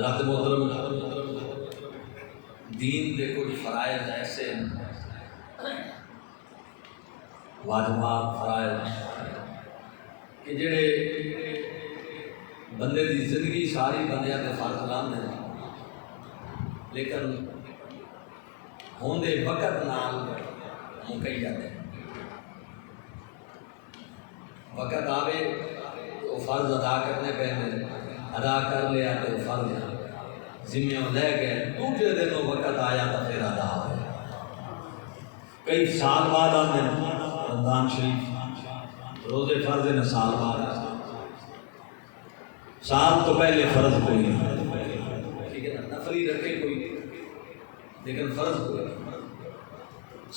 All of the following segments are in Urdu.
حضرات محترم، دین کے کچھ فرائض ایسے ہیں، واجبات فرائض کہ جڑے بندے دی زندگی ساری بندیاں تے فرض لاندے ہیں، لیکن ہوندے وقت نال مکئی جاتے ہیں۔ وقت آوے تو فرض ادا کرنے پہنے، ادا کر لیا تو فرض ذمہ لے گئے، دوسرے دن وقت آیا تو پھر ادا ہو گیا۔ کئی سال بعد آتے ہیں رمضان شریف، روزے فرض نے سال بعد، سال تو پہلے فرض کوئی نہیں، ٹھیک ہے نا، نفلی رکھے کوئی لیکن فرض کوئی نہیں۔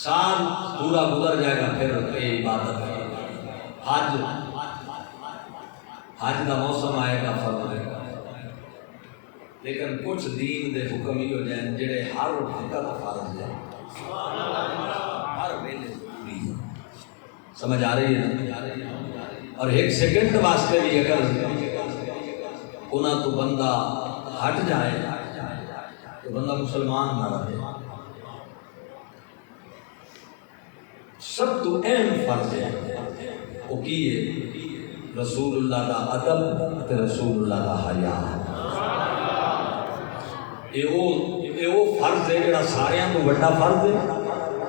سال پورا گزر جائے گا پھر یہ عبادت ہے۔ حج کا موسم آئے گا فرض ہے، لیکن کچھ دین دے حکم ہی ہو جائیں جڑے ہر وقت فرض ہے، ہر ویلے ضروری ہے۔ سمجھ آ رہی ہے؟ اور ایک سیکنڈ واسطے بھی اگر انہاں تو بندہ ہٹ جائے تو بندہ مسلمان نہ رہے۔ سب تو اہم فرض ہے وہ کی ہے؟ رسول اللہ دا ادب تے رسول اللہ دا حیا۔ یہ وہ فرض ہے جڑا ساریاں تو بڑا فرض ہے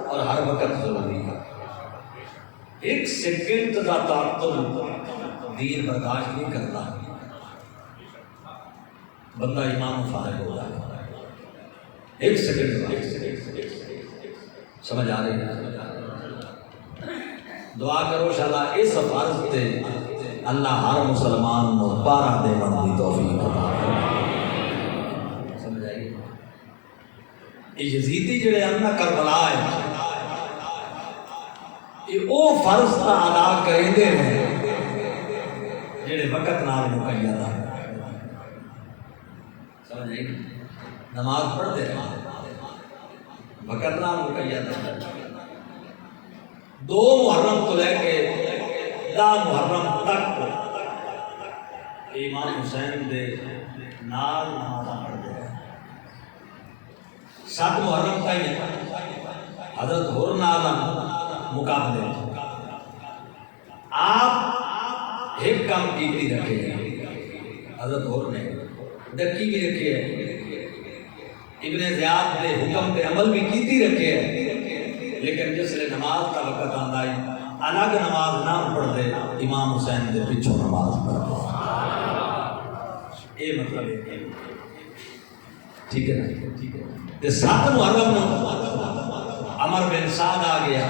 اور ہر وقت ضروری ہے۔ ایک سیکنڈ کا تعطل دین برداشت نہیں کرتا، بندہ ایمان فارغ ہو جائے۔ ایک سیکنڈ سمجھ آ رہی ہے؟ دعا کرو انشاءاللہ اس فرض تے اللہ ہر مسلمان کو پارا دے بن دی توفیق عطا فرمائے۔ سمجھ آئی؟ یہ یزیدی جڑے اپنا کربلا ہے، یہ او فرض کا ادا کریں ہیں جڑے وقت نال مقید ہے۔ سمجھ آئی؟ نماز پڑھتے ہیں وقت نال مقید ہے۔ 2 محرم تو لے کے 10 محرم تک امام حسین دے نال نمازاں پڑھتے ہیں۔ 7 محرم تائیں حضرت ہور نال مقابلے آپ ایک کام کیتی رکھے ہیں، حضرت ہور نے ڈکی بھی رکھے ہے، ابن زیاد دے حکم پہ عمل بھی کیتی رکھے ہے، لیکن جس لئے نماز کا وقت آندہ ہے الگ نماز نہ پڑھ دے، امام حسین دے پیچھوں نماز پڑھ دے۔ یہ مطلب ہے، ٹھیک ہے نا؟ 7 محرم عمر بن سعد آ گیا،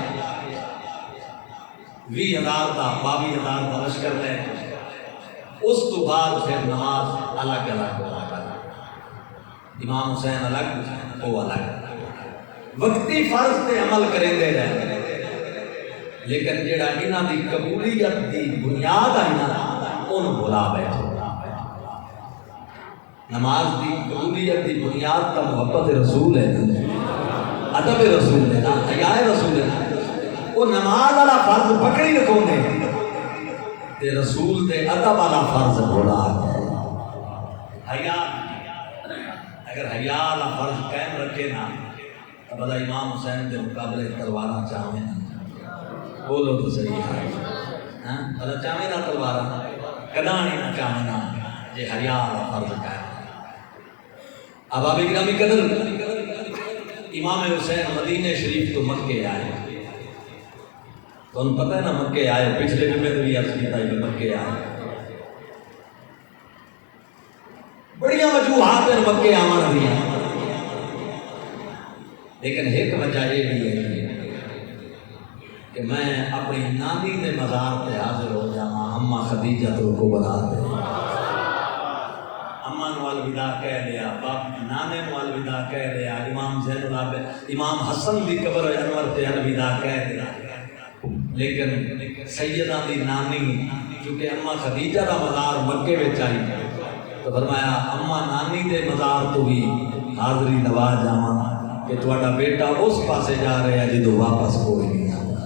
20,000 دا 22,000 دا لشکر لے، اس تو بعد پھر نماز الگ الگ امام حسین الگ وہ الگ، وقتی فرض تے عمل کریں دے رہے، لیکن جڑا انہاں دی قبولیت دی بنیاد ہے نا انہوں بھلا بیٹھے۔ نماز دی قبولیت دی بنیاد تا محبت رسول ہے، ادب رسول ہے، حیا رسول ہے۔ وہ نماز والا فرض پکڑی رکھو دے تے رسول دے ادب والا فرض بھلا گئے۔ حیا اگر حیا والا فرض قائم رکھے نا تو بلا امام حسین کے مقابلے تلوارا چاہویں نا، بولو تو صحیح ہے، بلا چاہویں نا تلوارا کدانی نہ چاہویں نا جے حیا والا فرض قائم۔ اب آپ اکرامی قدر امام حسین مدینہ شریف تو مکے آئے، تو ان پتہ ہے نا مکے آئے، پچھلے جمعے بھی عرض کیتا ہے کہ مکے آئے، بڑیاں وجوہات ہیں مکے آمن دیا، لیکن ایک وجہ یہ بھی ہے کہ میں اپنی نانی دے مزار پہ حاضر ہو جانا، اماں خدیجہ کو بنا دے، اماں نو الوداع کہہ لیا، باپ نانے نو الوداع کہہ لیا، امام زین العابدین امام حسن دی قبر انور تے الوداع کہہ دیا، لیکن سیدہ دی نانی کیونکہ اماں خدیجہ دا مزار مکے وچ آئی تو فرمایا اماں نانی دے مزار تو بھی حاضری لوا جاواں کہ تہاڈا بیٹا اس پاسے جا رہا ہے جدوں واپس کوئی نہیں آتا۔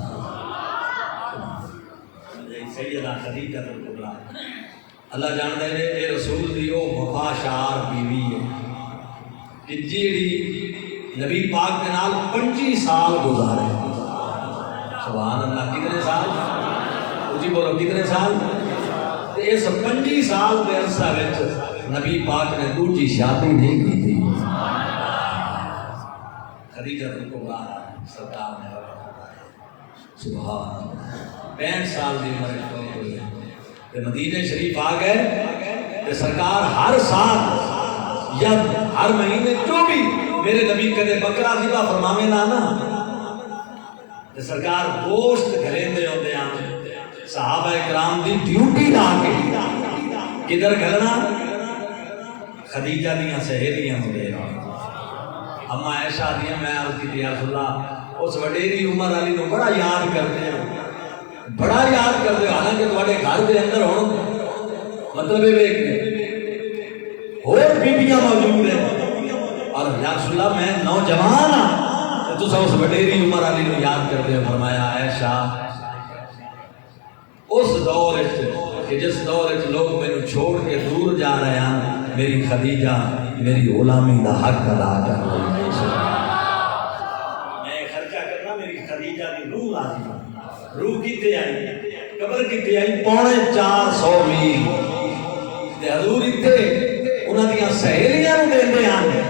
سیدہ خدیجہ کبریٰ اللہ جانتے ہیں اے رسول دی او وفا شعار بیوی ہے، کہ جیڑی نبی پاک کے نال 25 سال گزارے. سبحان اللہ. کتنے سال؟ جی بولو کتنے سال؟ اس 25 سال کے عرصہ نبی پاک نے دوسری شادی نہیں کی تھی. خدیجہ الکبریٰ سرکار نے سبحان 65 سال کی عمر ہوئی تے مدینے شریف آ گئے تے سرکار ہر سال یا ہر مہینے جو بھی میرے نبی کدے بکرا ذبح فرماوے نا تے سرکار گوشت گھلیندے ہوندے ہیں. صحابہ اکرام دی ڈیوٹی لا کے کدھر گھلنا؟ خدیجہ دیاں سہیلیاں ہوندے. اما عائشہ دیاں میں عرض کی یا رسول اللہ اس وڈیری عمر والی نو بڑا یاد کرتے ہیں، بڑا یاد کرتے ہیں. حالانکہ تواڈے گھر دے اندر ہون مطلب یہ اور بیبیاں موجود ہیں اور یا رسول اللہ میں نوجوان ہاں تو اس وڈیری عمر والی نو یاد کرتے ہیں. فرمایا عائشہ اس دور کہ جس دور لوگ میرے چھوڑ کے دور جا رہے ہیں میری خدیجہ میری غلامی دا حق ادا کر رہی ہے. میں خرچہ کرنا میری خدیجہ کی روح راضی. روح کتنے آئی؟ قبر کتنے آئی؟ 450 میل. حضور اتنے انہوں دیا سہیلیاں دے ہیں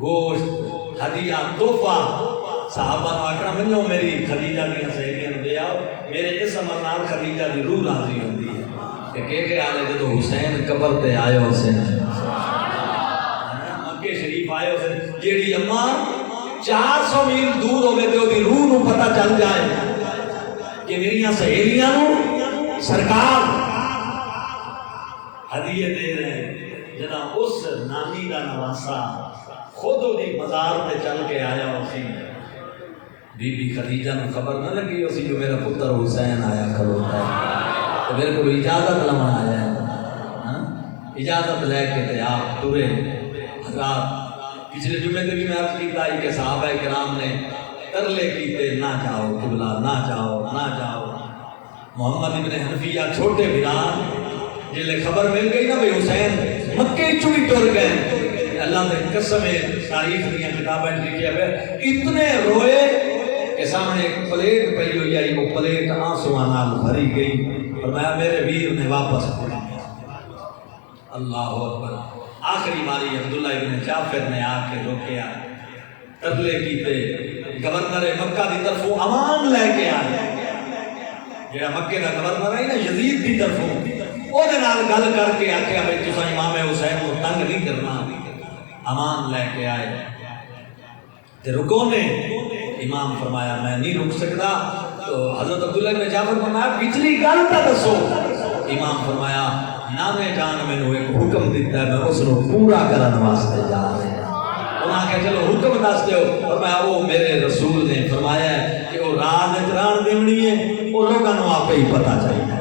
گوشت ہدیہ تحفہ. صحابہ نے آخنا منو میری خدیجہ دیا سہیلیاں دے آؤ میرے اس عمر نال خدیجہ دی روح راضی ہوندی ہے. کہ خیال ہے جدو حسین قبر تے آئے حسین مکے شریف آئے حسین جیڑی اما 400 میل دور ہوگئے تے دی روح نو پتہ چل جائے کہ میری سہیلیاں نو سرکار ہدیے دے رہے ہیں. جنا اس نانی دا نواسا خود دی مزار تے چل کے آیا اسی بی بی خدیجہ نے خبر نہ لگی اسی جو میرا پتر حسین آیا کھلوتا ہے تو میرے کو اجازت لمن آیا ہے. اجازت لے کے تے آپ ٹرے. حضرات پچھلے جمعے تے بھی میں عرض کیتا ہے کہ صحابہ کرام نے ترلے کیتے نہ جاؤ قبلہ نہ جاؤ نہ جاؤ. محمد ابن حنفیہ چھوٹے بھران جلے خبر مل گئی نا بھئی حسین مکے چوئی ٹر گئے. اللہ نے قسم تاریخ دیا کتابیں لکھی ہے اتنے روئے کہ سامنے ایک پلیٹ پئی ہوئی آئی وہ پلیٹ آنسواں نال بھری گئی. فرمایا میرے ویر نے واپس پڑھی. اللہ اکبر. آخری باری عبداللہ ابن جعفر نے آ کے روکیا ترلے کیتے. گورنر مکہ دی طرفوں امان لے کے آئے. جہاں مکے کا گورنر ہے نا یزید دی طرفوں وہ گل کر کے آخیا بھائی تساں امام حسین کو تنگ نہیں کرنا. امان لے کے آئے تے رکو نے امام فرمایا میں نہیں رک سکتا. تو حضرت عبداللہ بن جعفر فرمایا پچھلی گل تا دسو. امام فرمایا نانے جان میں نے ایک حکم دیتا ہے میں اس کو پورا کرن واسطے جا رہا ہوں. انہاں کہ چلو حکم دس دیو. فرمایا وہ میرے رسول نے فرمایا ہے کہ وہ راز اجران دیونی ہے وہ لوگوں کو آپ ہی پتہ چاہیے.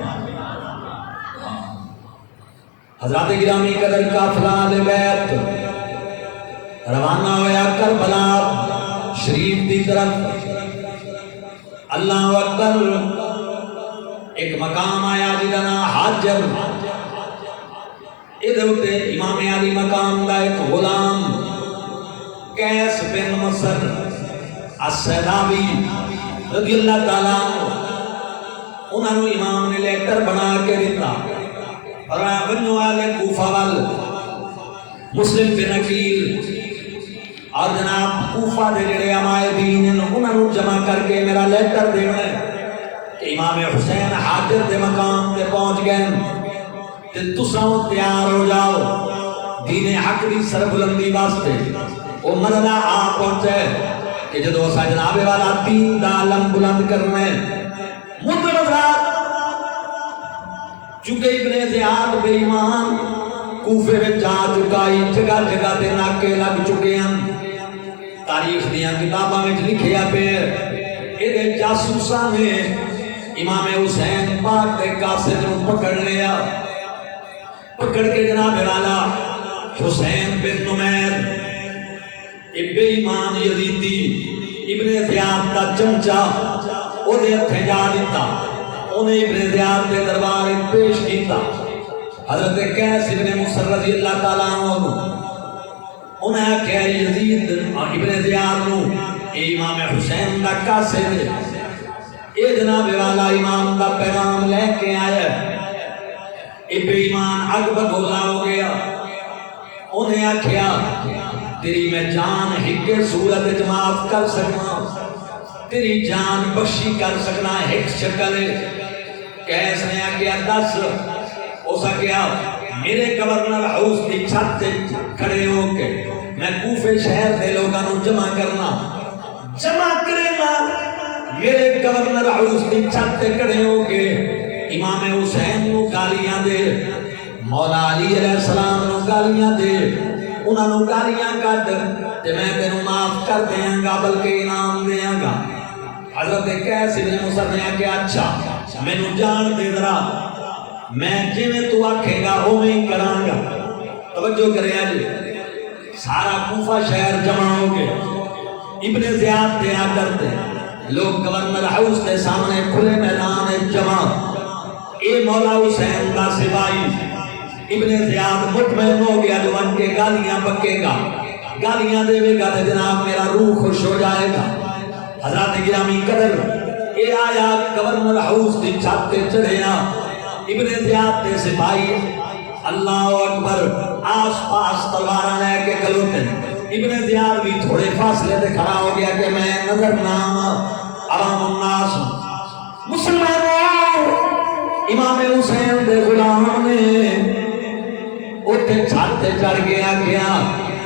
حضرات گرامی قدر قافلہ اہل بیت روانہ ہویا کربلا شریف دی طرف. اللہ اکبر. ایک مقام آیا جدا نا حاجر. ادھر تے امام علی مقام دا ایک غلام قیس بن مصر السیداوی رضی اللہ تعالیٰ انہوں نے امام نے لیٹر بنا کے دیتا. فرمایا بنو آلے کوفہ وال مسلم بن عقیل اور جناب کوفہ دے جڑے امائے دین انہوں نے جمع کر کے میرا لیٹر دینا ہے کہ امام حسین حاجر دے مقام تے پہنچ گئے تے تساں تیار ہو جاؤ دین حق دی سربلندی واسطے. وہ مرنا آ پہنچے کہ جدو اسا جناب والا دین دا علم بلند کرنا ہے. مدرات چونکہ ابن زیاد بے ایمان کوفے میں جا چکا ہی جگہ جگہ تے ناکے لگ چکے ہیں. تاریخ دیاں کتاباں میں لکھیا پہ اے جاسوساں نے امام حسین پاک دے قاصد نو پکڑ لیا. پکڑ کے جناب والا حسین بن نمیر بے ایمان یزیدی ابن زیاد دا چمچا او دے ہتھے جا دیتا. انہیں ابن زیاد دے دربار پیش کیتا. حضرت قیس ابن مصر رضی اللہ تعالیٰ عنہ انہیں آخیا یزید ابن زیاد نو اے امام حسین دا قاصد اے جناب والا امام دا پیغام لے کے آیا، اے بے ایمان اگ بگولا ہو گیا۔ انہیں آخیا تیری میں جان ہکے صورت جماعت کر سکنا، تیری جان بخشی کر سکنا ایک شکل۔ کیس نے آخیا دس، اس آخیا میرے گورنر ہاؤس کی چھت سے کھڑے ہو کے میں کوفے شہر کے لوگوں جمع کرنا، جمع کرنا میرے گورنر ہاؤس کی چھت سے کھڑے ہو کے امام حسین نو گالیاں دے، مولا علی علیہ السلام نو گالیاں دے، انہاں نو گالیاں کٹ تے میں تینوں معاف کر دیاں گا بلکہ انعام دیاں گا۔ حضرت قیس بن مصر نے آخیا اچھا مینوں جان دے ذرا، میں جویں تو آکھے گا اوویں ہی کراں گا۔ توجہ کرے جی، سارا کوفہ شہر جمع ہو گیا، ابن زیاد دے آ کرتے لوگ گورنر ہاؤس کے سامنے کھلے میدان جمع، اے مولا حسین کا سپاہی ابن زیاد مطمئن ہو گیا جو ان کے گالیاں بکے گا، گالیاں دے گا تو جناب میرا روح خوش ہو جائے گا۔ حضرات گرامی قدر اے آیا گورنر ہاؤس کی چھت تے چڑھیا، ابن زیاد کے سپاہی اللہ اکبر آس پاس تلواراں لے کے کھلوتے، ابن زیاد بھی تھوڑے فاصلے تے کھڑا ہو گیا کہ میں نظر نہ عوام الناس مسلمانوں امام حسین دے غلام نے اٹھے چھت تے چڑھ گیا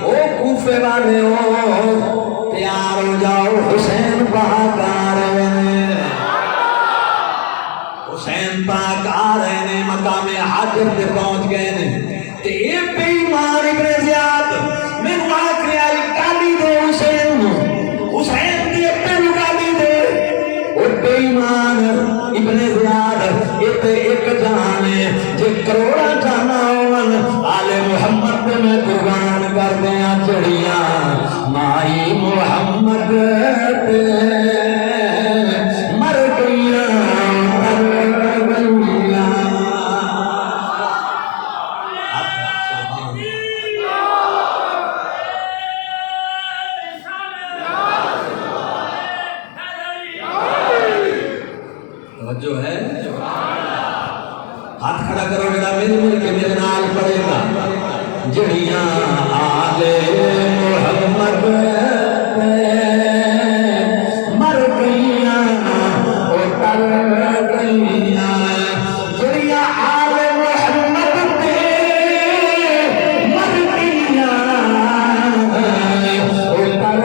او کوفے والے ہو تیار ہو جاؤ، حسین پاک آ رہے ہیں، حسین پاک آ رہے ہیں، مقام حاضر تے پہنچ گئے نے۔ تے اے بے ایمان ابن زیاد مینوں آکھیا گالی دے حسین نو، حسین دی اپنے گالی دے، او بے ایمان ابن زیاد اتے ایک جان ہے جے کروڑا جانا ہون آل محمد میں قربان کر دیاں چڑیاں مائی محمد تے مر گئیاں مر گئیاں۔ توجہ ہے، ہاتھ کھڑا کرو جڑا مل کے میرے نال پڑے گا، جڑیاں آل محمد مر گئیاں او تر گئیاں، جڑیاں آل محمد مر گئیاں او تر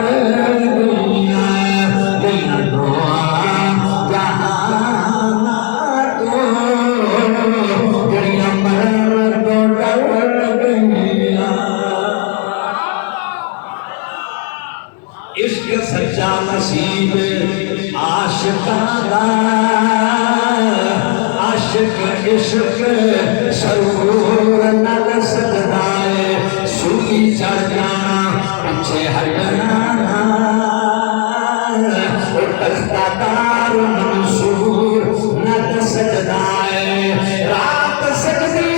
گئیاں، گئیاں دعا جہان تو جڑیاں مر تو ڈر گئیاں۔ عشق سچا نصیب عاشقاں دا، عاشق عشق سرور نال سجدا ہے، سوئی چڑھ جانا پیچھے ہٹنا، او تختہ دار منصور نال سجدا ہے، رات سجدی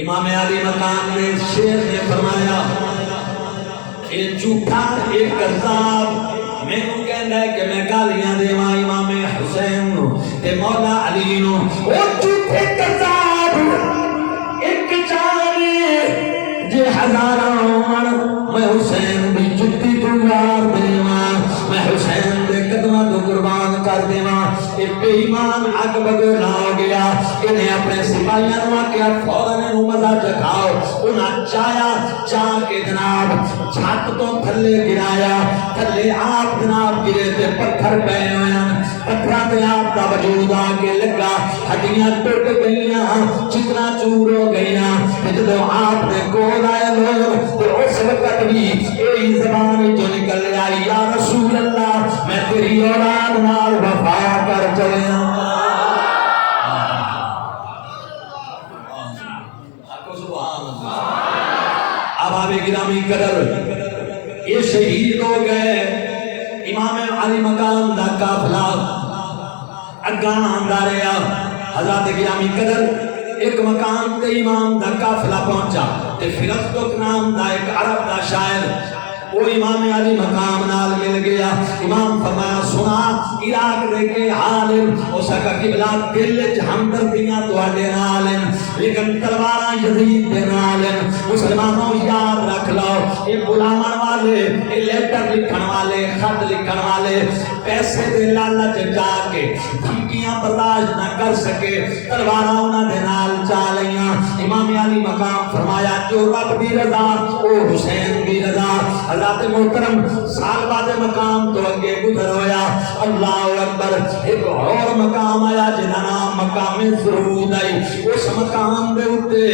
امام علی مقام نے شیر نے فرمایا اے جھوٹا اے کذاب مینوں کہندا ہے کہ میں گالیاں دیواں امام حسین نو تے مولا علی نو، او جھوٹے کذاب ایک جانے جے ہزاراں ہون میں حسین دی جُتی تو یار دیواں، میں حسین دے قدماں تو قربان کر دیواں۔ اے بے ایمان اگ بگولا ہو گیا، انہیں اپنے سپاہیاں نو آکھیا فوراً انہوں مزہ چکھاؤ، انہاں چایا چاہ کے جناب چھت تو تھلے گرایا، تھلے آپ جناب گرے تے پتھر پے ہوئے پتھراں تے آپ دا وجود آ کے لگا، ہڈیاں ٹوٹ گئیاں، چکنا چور ہو گئیاں، تے جدوں آپ دے کول آئے لوگ تے اس وقت بھی یہی زبان جو نکل آئی، یا رسول اللہ میں تیری اولاد نال وفا کر چلیا۔ اب آبے گرامی قدر یہ شہید ہو گئے، امام علی مقام دا قافلہ اگاں آندا رہیا، حضرت گرامی قدر ایک مقام تے امام دا قافلہ پہنچا تے فرقدق نام دا ایک عرب دا شاعر وہ امام علی مقام نال مل گیا۔ امام فرمایا سنا عراق دے کے حال ہو سکا قبلہ دل وچ ہمدردیاں تواڈے نال ہیں لیکن تلواراں یزید دے نال ہیں۔ مسلمانوں یاد رکھ لو اے غلامن والے، اے لیٹر لکھن والے، خط لکھن والے پیسے دے لالچ جا کے دھمکیاں برداشت نہ کر سکے، تلواراں انہاں دے نال چا لیاں۔ امام علی مقام فرمایا جو رب دی رضا او حسین دی رضا۔ حضرت محترم سال بعد مقام تو اگے گزر ہویا، اللہ اکبر، ایک اور مقام آیا جنہاں نام مقام ضرور آئی۔ اس مقام دے اتے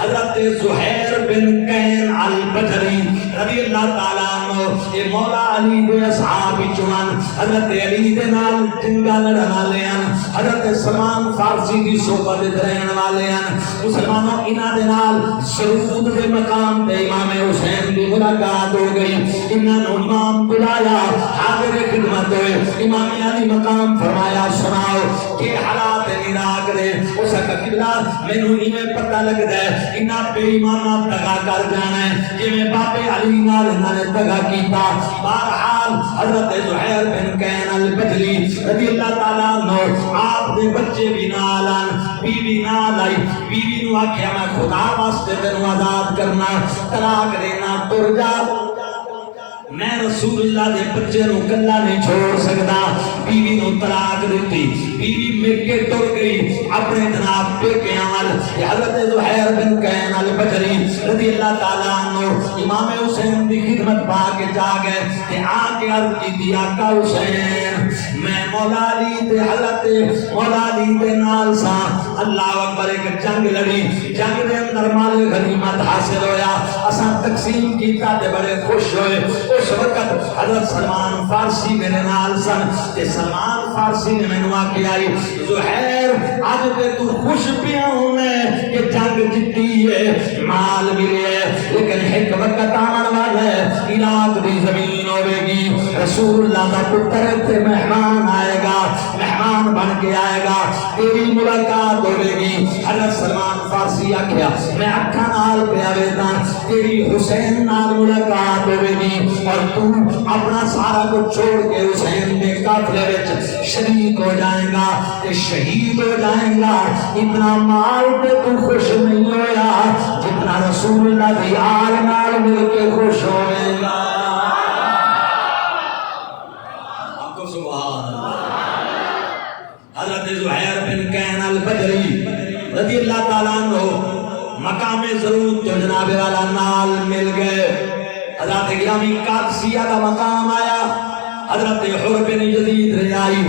حضرت زہیر بن کین البجری رضی اللہ تعالیٰ عنہ یہ مولا علی دے اصحاب چوان، حضرت علی دے نال جنگا لڑن والے ہیں، حضرت سلمان فارسی دی صحبت رہن والے ہیں۔ مسلمانوں انہاں دے نال سرود دے مقام تے امام حسین دی ملاقات ہو گئی، انہاں نو امام بلایا، حاضر خدمت ہوئے، امام علی مقام فرمایا سناؤ کہ حالات نراغ رہے ہو سکا قبلہ مینوں ایویں پتہ لگدا ہے انہاں بے ایماناں دغا کر جانا ہے جویں بابے علی نال انہاں نے دغا کیتا۔ بہرحال حضرت زہیر بن کین البجلی رضی اللہ تعالیٰ عنہ آپ دے بچے بھی نال آن، بیوی نال آئی، بیوی نو آکھیا میں خدا واسطے تینوں آزاد کرنا، طلاق دینا، تر جا، میں رسول اللہ دے بچے نو کلا نہیں چھوڑ سکتا۔ بیوی نو طلاق دیتی، بیوی میکے ٹر گئی اپنے جناب پیکے عمل۔ حضرت زہیر بن کین البجری رضی اللہ تعالیٰ عنہ امام حسین دی خدمت پا کے جا گئے کہ آ کے عرض کی دی آقا حسین میں مولا علی دے حضرت مولا علی دے نال سا، اللہ اکبر، ایک جنگ لڑی، جنگ دے اندر مال غنیمت حاصل ہویا، اساں تقسیم کیتا تے بڑے خوش ہوئے۔ اس وقت حضرت سلمان فارسی میرے نال سن تے سلمان فارسی نے مینوں آکھیا آئی زہیر اج تے تو خوش پیا ہونا کہ جنگ جیتی ہے، مال ملے ہے، لیکن ایک وقت آن والا ہے عراق دی زمین ہوے گی، رسول اللہ دا پتر تے مہمان آئے گا، مہمان بن کے آئے گا، تیری ملاقات ہوے گی۔ حضرت سلمان فارسی آکھیا میں اکھاں نال پیا ویکھاں تیری حسین نال ملاقات ہوے گی اور تو اپنا سارا کچھ چھوڑ کے حسین دے قافلے وچ شریک ہو جائے گا تے شہید ہو جائے گا۔ اتنا مال تے تو خوش نہیں ہویا جتنا رسول اللہ دی آل نال مل کے خوش ہوئے گا۔ آپ کو سبحان اللہ۔ حضرت زہیر بن کین البجری رضی اللہ تعالیٰ عنہ مقام ضرور جو جناب والا نال مل گئے۔ حضرت گرامی قادسیہ کا مقام آیا، حضرت حر بن یزید ریائی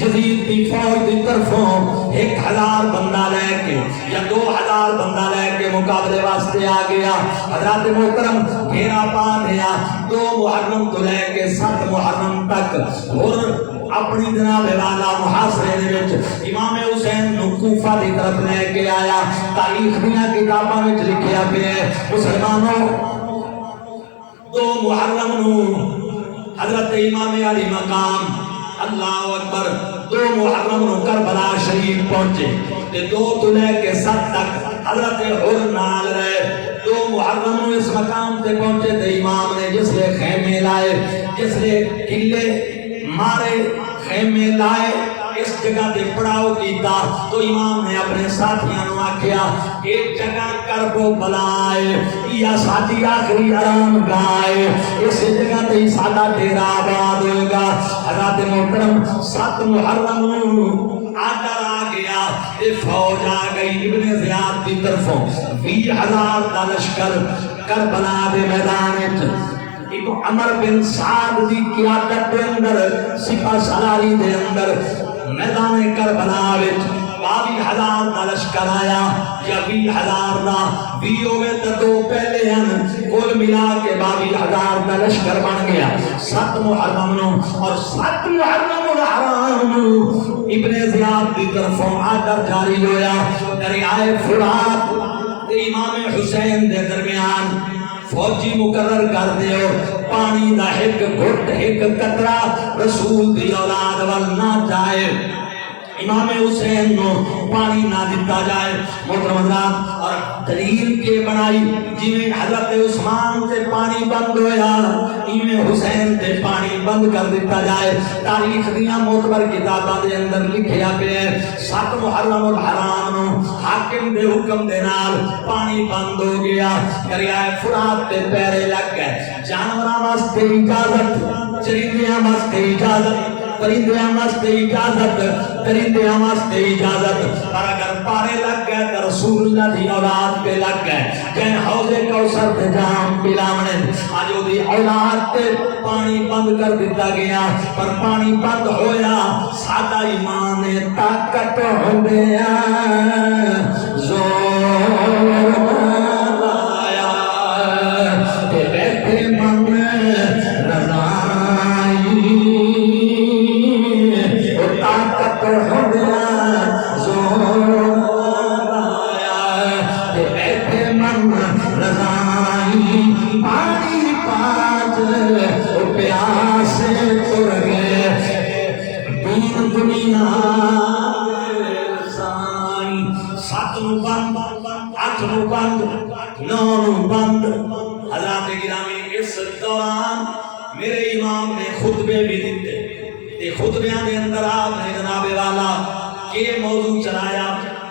یزید دی فوج دی طرفوں 1000 بندہ لے کے یا 2000 بندہ لے کے مقابلے واسطے آ گیا۔ حضرت محترم گھیرا پا دیا، 2 محرم تو لے کے 7 محرم تک حر اپنی جناب والا محاصرے دے وچ امام حسین نو کوفہ دی طرف لے کے آیا۔ تاریخ دیاں کتاباں وچ لکھیا پیا ہے مسلمانوں 2 محرم نو حضرت امام علی مقام اللہ اکبر 2 محرم نو کربلا شریف پہنچے تے 2 تو لے کے 7 تک حضرت حر نال رہے۔ 2 محرم نو اس مقام تے پہنچے تے امام نے جس لے خیمے لائے، جس لے قلعے مارے، خیمے لائے، اس جگہ تے پڑاؤ کیتا تو امام نے اپنے ساتھیاں نو آکھیا ایک جگہ کربو بلائے یا ساتھی آخری آرام گائے، اس جگہ تے ہی ساڈا ڈیرا آباد ہوئے گا۔ حضرت محترم 7 محرم آڈر آ گیا، فوج آ گئی ابن زیاد کی طرفوں 20,000 کا لشکر کربلا دے میدان وچ عمر بن سعد دی قیادت دے اندر سپہ سالاری دے اندر میدان کربلا وچ 22,000 دا لشکر آیا یا 20,000 دا 20 ہوئے تو 2 پہلے ہیں کل ملا کے 22,000 دا لشکر بن گیا 7 محرم نو اور 7 محرم الحرام نو ابن زیاد دی طرفوں آدر جاری ہویا دریائے فرات امام حسین دے درمیان فوجی مقرر کر دیو پانی دا ایک گھٹ ایک قطرہ رسول دی اولاد وال نہ جائے امام حسین نو پانی نہ دیتا جائے محترم حضرات اور دلیل کے بنائی جنہیں حضرت عثمان سے پانی بند ہویا امام حسین سے پانی بند کر دیتا جائے تاریخ دیاں معتبر کتاباں دے اندر لکھیا پہ 7 محرم الحرام نو حاکم دے حکم دے نال پانی بند ہو گیا دریائے فرات تے پیرے لگ گئے جانوراں واسطے اجازت چرندیاں واسطے اجازت پرندیاں واسطے اجازت درندیاں واسطے اجازت پر اگر پارے لگ گئے تو رسول اللہ دی اولاد پہ لگ گئے جن حوض کوثر تے جام پلاونے آج دی اولاد تے پانی بند کر دیتا گیا پر پانی بند ہویا سادہ ایمان طاقت ہوندیا زور آیا تے بیٹھے من میرے امام نے خطبے بھی دیتے خطبیاں دے اندر آپ نے جناب والا کہ موضوع چلایا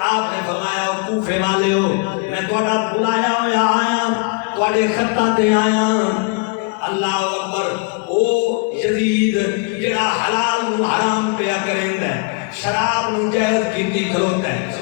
آپ نے فرمایا کوفے والے ہو میں تھوڑا بلایا ہوا آیا تھوڑے خطہ تے آیا اللہ اکبر او یزید جڑا حلال نو حرام پیا کریندا ہے شراب نو جائز کیتی کھلوتا ہے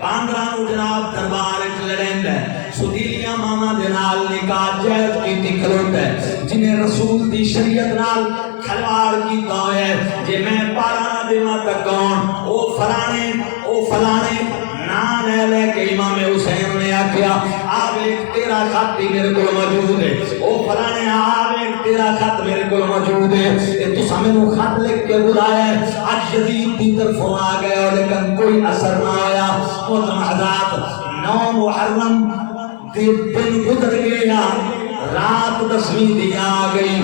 باندراں نو جناب دربار وچ لڑیندا ہے سدیلیاں ماما دے نال نکاح جائز کیتی کھلوتا ہے جنہیں رسول دی شریعت نال کھلواڑ کیتا ہے جے میں پارا نہ دیواں تے کون او فلانے نا لے کے امام حسین نے آکھیا آپ ایک تیرا خط میرے کو موجود ہے او فلانے آپ ایک تیرا خط میرے کو موجود ہے کہ تو سامنے خط لکھ کے بلایا ہے آج یزید کی طرفوں آ گئے اور لیکن کوئی اثر نہ آیا محترم حضرات 9 محرم دن گزر گیا رات 10ویں دی آ گئی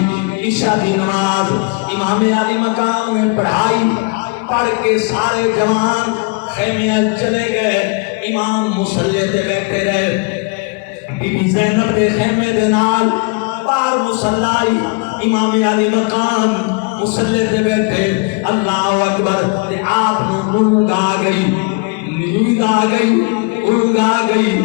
عشاء دی نماز امام علی مقام میں پڑھائی پڑھ کے سارے جوان خیمے چلے گئے امام مصلی تے بیٹھے رہے بی بی زینب دے خیمے دے نال پار مصلی امام علی مقام مصلی تے بیٹھے اللہ اکبر تے آپ نو اونگ آ گئی نیند آ گئی اونگ آ گئی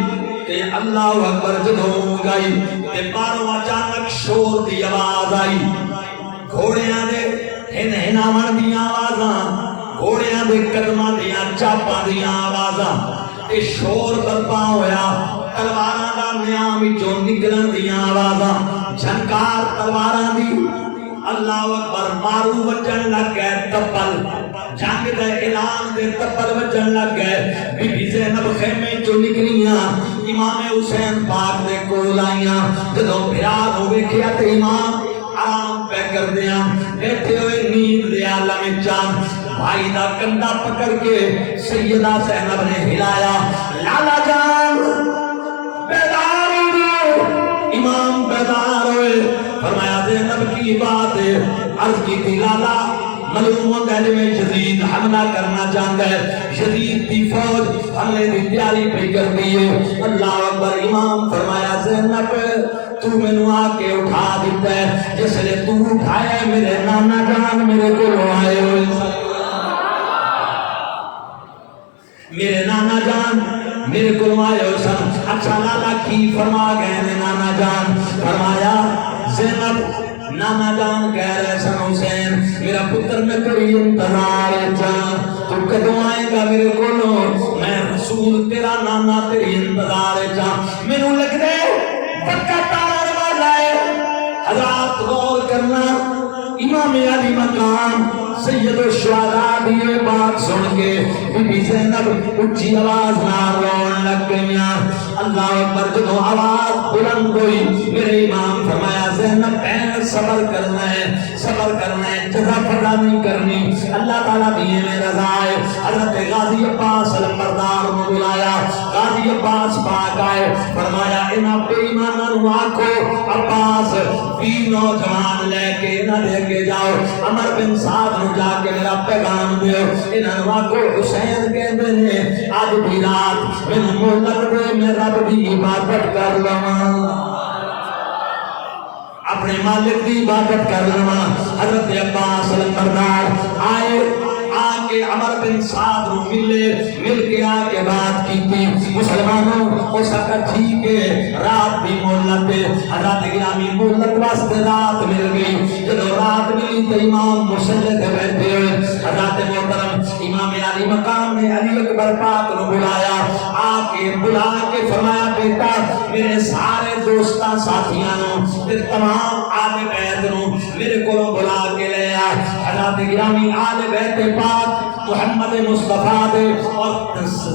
تے اللہ اکبر جدوں گئی تے باروں اچانک شور دی آواز آئی گھوڑیاں دے ہناون دی آوازاں گھوڑیاں دے قدماں دیاں چاپاں دیاں آوازاں تے شور برپا ہویا تلواراں دا میاں وچوں نکلن دیاں آوازاں جھنکار تلواراں دی اللہ اکبر مارو وجن لگ گئے تپل جنگ دے اعلان دے تپل وجن لگ گئے بی بی زینب خیمے چوں نکلیاں امام حسین پاک دے کول آئیاں جدوں بھرا ہو ویکھیا تے امام آرام پہ کر دیاں بیٹھے ہوئے نیند دے عالم وچ بھائی دا کندھا پکڑ کے سیدہ زینب نے ہلایا لالا جان بیدار ہو امام بیدار ہوئے فرمایا زینب کی بات ہے عرض کی تھی لالا معلوم ہوتا ہے میں یزید حملہ کرنا چاہتا ہے یزید کی فوج حملے کی تیاری پہ کر دی ہے اللہ اکبر امام فرمایا زینب تو میں نو آ کے اٹھا دیتا ہے جس لئے تو اٹھایا میرے نانا جان میرے کو آئے ہوئے میرے نانا جان میرے کو آئے ہوئے سن اچھا لالا کی فرما گئے نے نانا جان فرمایا زینب نانا جان کہہ رہے سن حسین میرا پتر میں کوئی انتظار جان تو کدوں آئے گا میرے کو میں رسول تیرا نانا تیری انتظار جان میں نو لگ دے پکا تارا رواز آئے حضرات امام سید الشہداء دی یہ بات سن کے بی بی زینب اچھی آواز نال رون لگ گئیاں. اللہ اکبر. جدوں آواز بلند ہوئی میرے امام فرمایا زینب بہن صبر کرنا ہے, صبر کرنا ہے, جزا پڑا نہیں کرنی, اللہ تعالیٰ دیے میں رضا ہے. حضرت غازی عباس علمبردار نے بلایا. غازی عباس پاک آئے, فرمایا انہاں بے ایماناں نوں آکھو عباس 20 نوجوان لے کے انہاں دے اگے جاؤ, عمر بن سعد نوں جا کے میرا پیغام دیو, انہاں نوں آکھو حسین کہندے نے اج دی رات مینوں مہلت دے, میں رب دی عبادت کر لواں, اپنے مالک دی عبادت کر لواں. حضرت عباس علمبردار آئے, آ کے عمر بن سعد نوں ملے, مل کے آ کے بات کی تھی. مسلمانوں ہو سکتا ٹھیک ہے رات بھی مہلت ہے, حضرت گرامی مہلت واسطے رات مل گئی. جب رات ملی تو امام مصلی تے بیٹھے ہوئے, حضرت محترم امام علی مقام نے علی اکبر پاک نو بلایا. آ کے بلا کے فرمایا بیٹا میرے سارے دوستاں ساتھیاں نو تے تمام آل بیت نو میرے کو بلا کے لے آ. حضرت گرامی آل بیت پاک محمد مصطفیٰ دے اور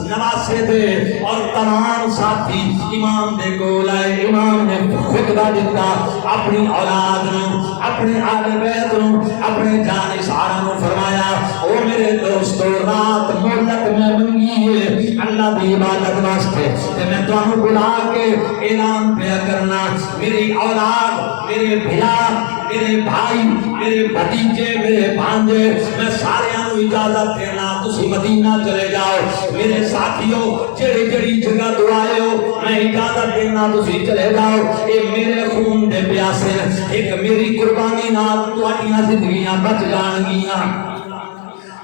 نواسے دے اور تمام ساتھی امام دے کول آئے. امام نے خطبہ دیتا اپنی اولاد نو, اپنے آل بیت نو, اپنے جانشاراں نو فرمایا او میرے دوستو رات مہلت میں منگی ہے اللہ دی عبادت واسطے, تے میں تانوں بلا کے اعلان پیا کرنا میری اولاد, میرے بھلا, میرے بھائی, میرے بھتیجے, میرے بھانجے, میں سارے نو اجازت دینا تسی مدینہ چلے جاؤ. میرے ساتھیوں جڑی جڑی جگہ دعائے ہو میں اجازت دینا تسی چلے جاؤ. اے میرے خون دے پیاسے, ایک میری قربانی نال تہاڈیاں زندگیاں بچ جان گیاں.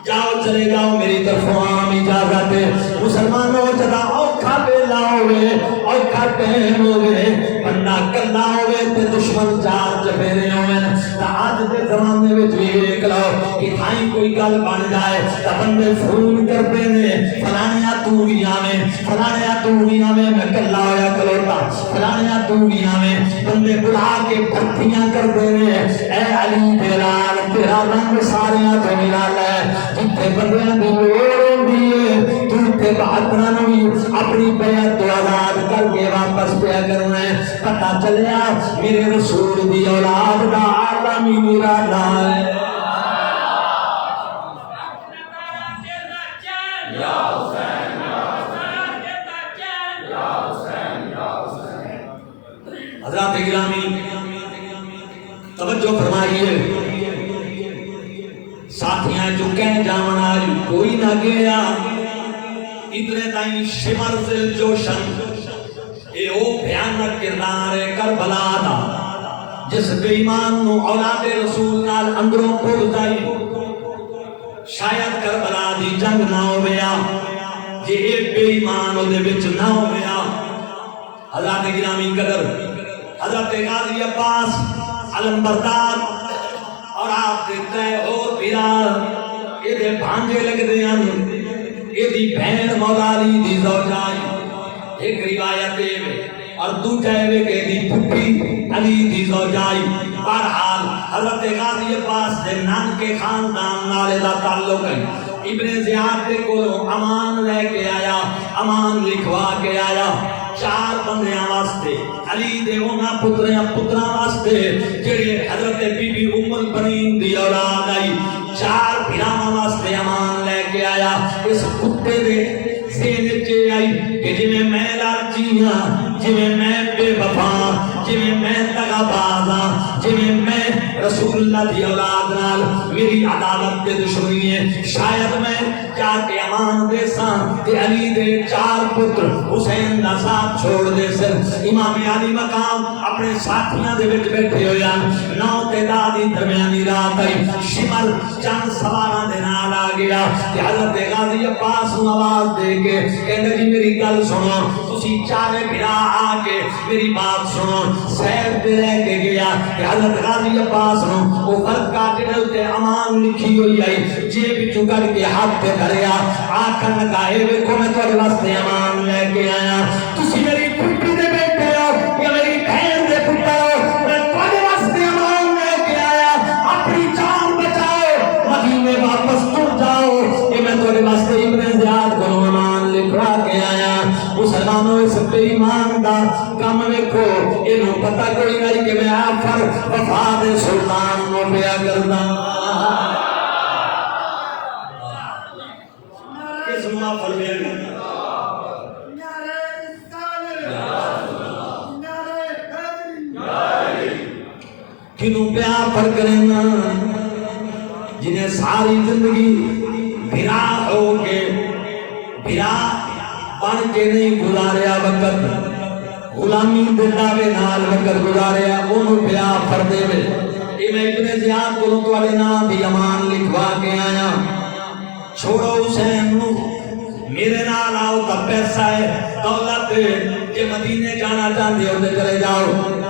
جاؤ چلے جاؤ میری طرفوں عام اجازت ہے. مسلمانوں جدا اوکھا ویلا ہوئے, اوکھا ٹائم ہوئے, بندہ کلا ہوئے تے دشمن چار چفیرے ہوئے, تا اج دے زمانے وچ وی ویکھ لو کہ تھائیں کوئی گل بن جائے تا بندے فون کرتے نے فلانیاں تو بھی آویں, فلانیاں تو بھی آویں, میں کلا ہویا کلوتا, فلانیاں تو بھی آویں, بندے بلا کے بھرتیاں کرتے نے. اے علی بلال تیرا رنگ ساریاں تو نرالا ہے, جتھے بندیاں دی لوڑ ہوندی ہے تو تے بہادراں نوں بھی اپنی بیعت تو آزاد کر کے واپس پیا کرنا ہے. پتہ چلیا میرے رسول دی اولاد دا عالمی نرالا ہے. حضرات گرامی توجہ فرمائیے, ساتھیاں جو کہہ جاون آج کوئی نہ گیا, اتنے تائیں شمر ذل جوشن اے او بھیانک کردار ہے کربلا دا, جس بے ایمان نو اولاد رسول نال اندروں پھردائی. شاید کربلا دی جنگ نہ ہویا جے اے بے ایمان او دے وچ نہ ہویا. حضرات گرامی قدر حضرت غازی عباس علمبردار اور آپ دیکھتے ہیں اور پیرا یہ دے بھانجے لگ دے ہیں, یہ دی بہن مولا علی دی زوجائی, ایک روایت ہے اور دوجہ ہے کہ دی پھپھی علی دی زوجائی. بہرحال حضرت غازی عباس دے نان کے خاندان نالے دا تعلق ہے. ابن زیاد دے کولوں امان لے کے آیا, امان لکھوا کے آیا 4 بندیاں واسطے, علی دے انہاں پتراں واسطے جڑے حضرت بی بی ام البنین دی اولاد آئی, 4 بھراواں واسطے امان لے کے آیا. اس کتے دے ذہن وچ آئی کہ جویں میں لالچی ہاں, جویں میں بے وفا, جویں میں دغا باز ہاں, جویں میں رسول اللہ دی اولاد نال میری عداوت تے دشمنی ہے, شاید میں جا کے امان دے ساں تے علی دے 4 پتر حسین دا ساتھ چھوڑ دے سن. امام علی مقام اپنے ساتھیاں دے وچ بیٹھے ہوئے ہیں. 9 تے 10 دی درمیانی رات آئی, شمر چند سواراں دے نال آ گیا تے حضرت غازی عباس نوں آواز دے کے کہندے جی میری گل سنو, تسی چارے بھرا آ کے میری بات سنو. سیر تے لے کے گیا کہ حضرت غازی عباس نوں او فرقہ جڑے تے امان لکھی ہوئی آئی جیب وچوں کڈ کے ہاتھ تے دھریا, آکھن لگا اے ویکھو میں تہاڈے واسطے امان لے کے آیا, تسی میری پھپھی دے بیٹے ہو یا میری بہن دے پتر ہو, میں تہاڈے واسطے امان لے کے آیا, اپنی جان بچاؤ, مسلمانوں اس بے ایمان دا کم ویکھو اینوں پتہ کوئی نہیں کہ میں آفر وفا دے سلطان نو پیا کردا کس ماں پر پیا کردا کنوں پیا پر کرنا جنہیں ساری زندگی بھرا ہو کے بھرا بن کے نہیں گزاریا وقت غلامی دے دعوے نال وقت گزاریا انہوں پیا فردے میں یہ میں ابن زیاد کو تواڈے نام دی امان لکھوا کے آیا چھوڑو حسین نو میرے نال آؤ تا پیسہ ہے دولت کہ مدینے جانا چاہتے ہو تے چلے جاؤ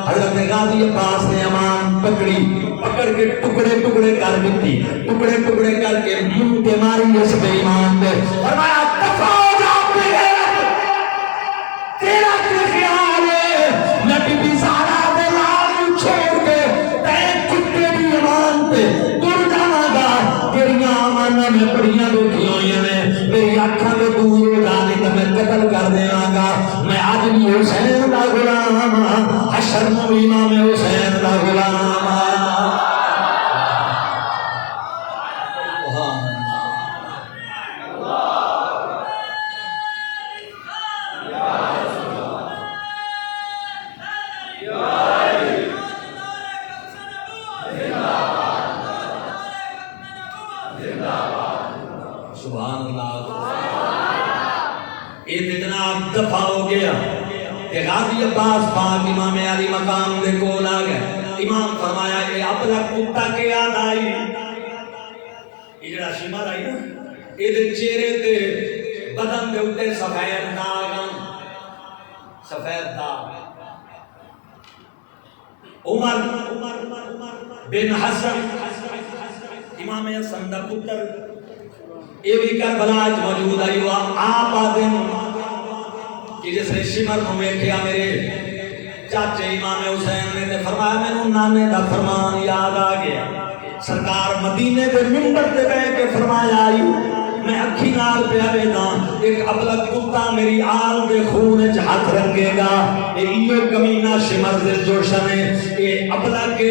حضرت غازی عباس نے امان پکڑی پکڑ کے ٹکڑے ٹکڑے کر دیتی ٹکڑے ٹکڑے کر کے منہ تے ماری اس بے ایمان پہ فرمایا دفع ہو جا تیرا کیا خیال ہے میں بی بی زہرا دے لال چھوڑ کے تے کتے دی ایمان پہ دور جانا گا تیریاں اماناں میں بڑیاں روٹیاں ہوئی ہیں میری آنکھاں میں دور ہو جانے تو میں قتل کر دیاں گا میں آج بھی حسین دا غلام حشر میں امام حسین دا غلام سبحان اللہ یہ اتنا دفع ہو گیا کہ غازی عباس پاک امام علی مقام دے کول آ گئے امام فرمایا یہ اپنا کتا کے یاد آئی یہ جڑا شمار آئی نا یہ دے چہرے تے بدن دے اوتے سفید داغ سفید داغ عمر بن حسن امام حسن دا پتر یہ بھی کربلا موجود آئی ہوا آپ آدم کہ جس نے شمر کو ویکھیا میرے چاچے امام حسین نے فرمایا میں نے نانے دا فرمان یاد آ گیا سرکار مدینے دے منبر تے بیٹھ کے فرمایا آئی میں اکھی نال پیا وینا ایک ابلک کتا میری آل دے خون وچ ہاتھ رنگے گا یہ کمینہ شمر ذل جوشن ہے یہ ابلک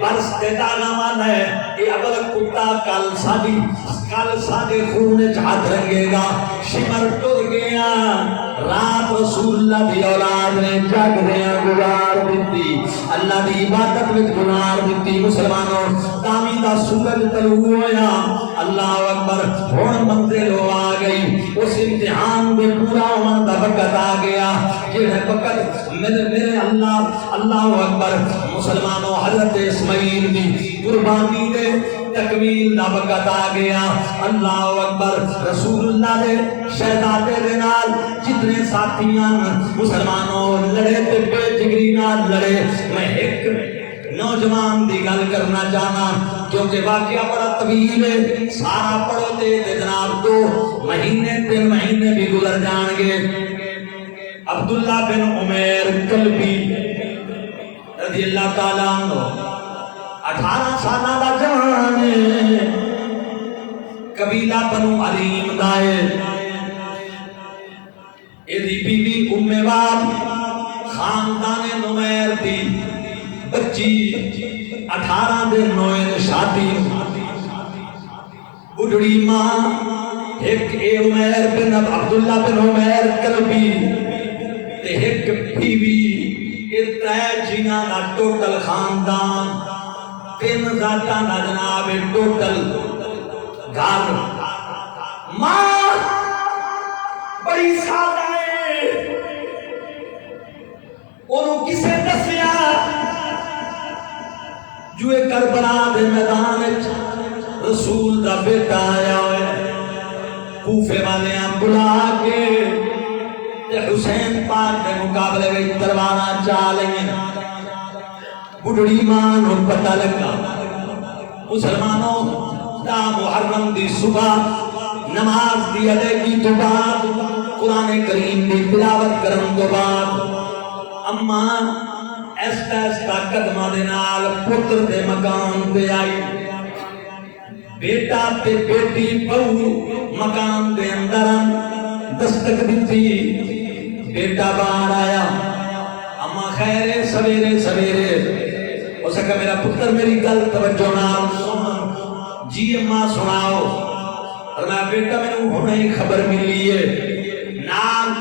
برس دے داغا مان ہے یہ ابلک کتا کل ساڈے خون وچ ہاتھ رنگے گا شمر ٹر گیا رات رسول اللہ دی اولاد نے جگ دیاں گزار دیتی اللہ دی عبادت وچ گزار دیتی مسلمانوں تامی دا سورج طلوع ہویا اللہ اکبر ہن منزل ہو آ گئی اس امتحان دے پورا ہون دا وقت آ گیا جڑے وقت میرے اللہ اکبر مسلمانوں حضرت اسماعیل دی قربانی دے تکمیل دا وقت آ گیا اللہ اکبر رسول اللہ دے شہزادے دے نال جتنے ساتھیاں مسلمانوں لڑے تے بے جگری نال لڑے میں ایک نوجوان دی گل کرنا چاہنا کیونکہ واقعہ بڑا طویل ہے سارا پڑھو تے جناب 2 مہینے 3 مہینے بھی گزر جان گے عبداللہ بن عمیر کلبی رضی اللہ تعالیٰ عنہ 18 سالہ دا جوان ہے قبیلہ بنو علیم دائے ایدی بیوی امیواد خاندان نمیر دی بچی 18 دن نوین شادی بڑھڑی ماں ایک اے عمیر بن عبداللہ بن عمیر کلبی تے ایک بیوی اتنے جینا دا ٹوٹل خاندان 3 ذاتاں دا جناب ٹوٹل گھر ماں بڑی سادہ ہے انہوں کسے دسیا جو ایک کربلا دے میدان رسول دا بیٹا آیا ہوئے کوفے والے بلا کے حسین پاک دے مقابلے میں تلواراں چالیں بڑھڑی ماں نو پتہ لگا مسلمانوں دا محرم دی صبح نماز دی ادائیگی تو بعد قرآن کریم دی تلاوت کرن تو بعد اماں ایستا قدمہ دے نال پتر دے مکان تے آئی بیٹا تے بیٹی بہو مکان دے اندر دستک دیتی بیٹا باہر آیا، اما خیر ہے سویرے سویرے، اس کہا میرا پتر میری گل توجہ نال سن، جی اما سناؤ۔ فرمایا بیٹا میں نے ہونے ہی خبر ملی ہے، نال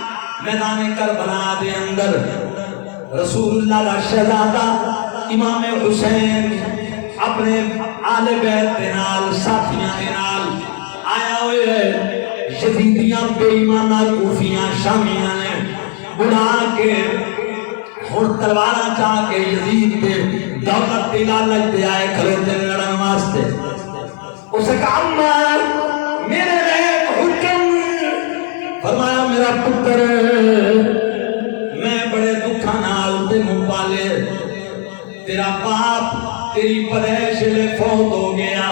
میدان کربلا دے اندر رسول اللہ دا شہزادہ امام حسین اپنے آل بیت دے نال ساتھیاں دے نال آیا ہوئے ہے، یزیدیاں بے ایمانہ کوفیاں شامیاں نے بلا کے اور تلواراں چاہ کے یزید دے دولت دی لالچ دے آئے کھلوتے لڑن واسطے۔ اس کا اما میرے ایک حکم، فرمایا میرا پتر میں بڑے دکھاں نال تینوں پالے، تیرا باپ تیری پیدائش لے فوت ہو گیا،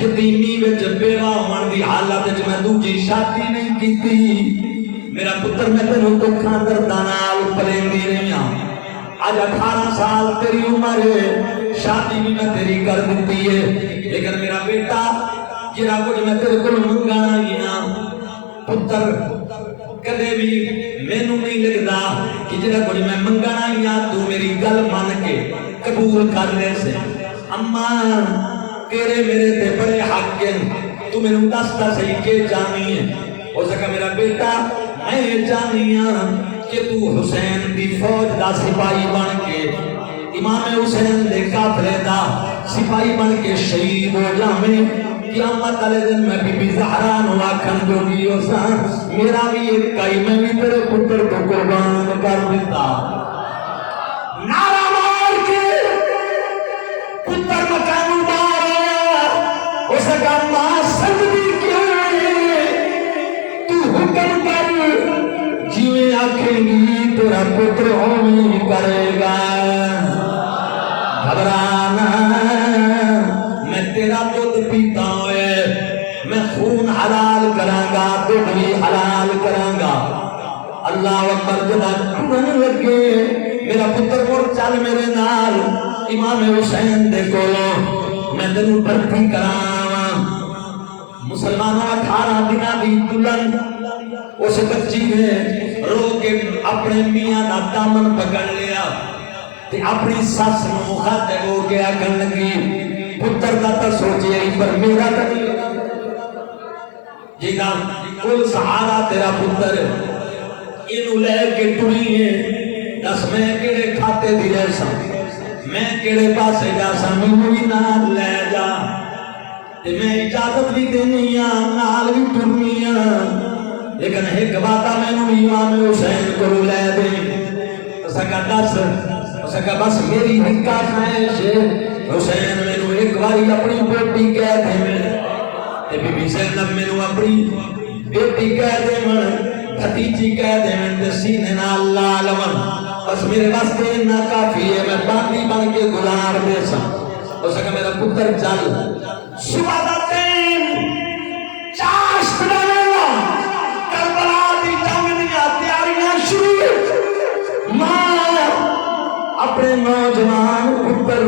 یتیمی وچ بیوہ ہون دی حالت وچ میں دوجی شادی نہیں کیتی، میرا پتر میں تینوں دکھاں درداں نال پلیندی رہی ہاں، آج 18 سال تیری عمر ہے، شادی بھی میں تیری کر دیتی ہے، لیکن میرا بیٹا جڑا کچھ میں تیرے کول منگانا ہی نا پتر کدے بھی مینوں نہیں لگدا کہ جڑا کچھ میں منگانا ہی نا تو میری گل مان کے قبول کر لے سے۔ اما تیرے میرے تے بڑے حق ہیں، تو میرے دستا صحیح کے جانی ہے۔ ہو سکا میرا بیٹا میں جانی ہاں کہ تو حسین دی فوج دا سپاہی بن کے امام حسین دے قافلے دا سپاہی بن کے شہید ہو جاویں، قیامت والے دن میں بی بی زہرا نو آکھن جوگی ہو ساں میرا بھی ایک کئی میں بھی تیرے پتر کو قربان کر دیتا۔ نعرہ مار کے پتر مکانو مارا، اس کا ماں سجدی کیوں تو حکم کر، جیویں آکھیں گی تیرا پتر ہوئی کرے گا، گھبرانا میں تیرا دودھ پیتا ہوئے میں خون حلال کروں گا، دودھ بھی حلال کروں گا۔ اللہ اکبر جدا کھڑن لگے، میرا پتر مڑ چل میرے نال امام حسین دے کولوں میں تینوں بھرتی کراواں۔ مسلمانوں 18 دناں دی دلہن اس بچی نے رو کے اپنے میاں دا دامن پکڑ لیا تے اپنی ساس نو مخاطب ہو کے آکھن لگی پتر دا تے سوچیا ہی پر میرا تے نہیں، جیدا کل سہارا تیرا پتر اینو لے کے ٹری ہے، دس میں کیڑے کھاتے دی رہ ساں، میں کیڑے پاسے جا ساں، مینوں بھی نال لے جا، تے میں اجازت بھی دینی ہاں نال بھی ٹرنی ہاں، لیکن ایک بات مینوں امام حسین کو لے دے۔ اس کا دس، اس کا بس میری نکاح خواہش ہے، حسین مینوں ایک باری اپنی بیٹی کہہ دے میں، تے بی بی زینب مینوں اپنی بیٹی کہہ دے میں، بھتیجی کہہ دے میں، تے سینے نال لا لون، بس میرے واسطے اتنا کافی ہے، میں باندی بن کے گزار دے سا۔ اس کا میرا پتر چل، صبح دا ٹائم چاشت ڈالے کربلا دی جنگ دیاں تیاریاں شروع، ماں اپنے نوجوان پتر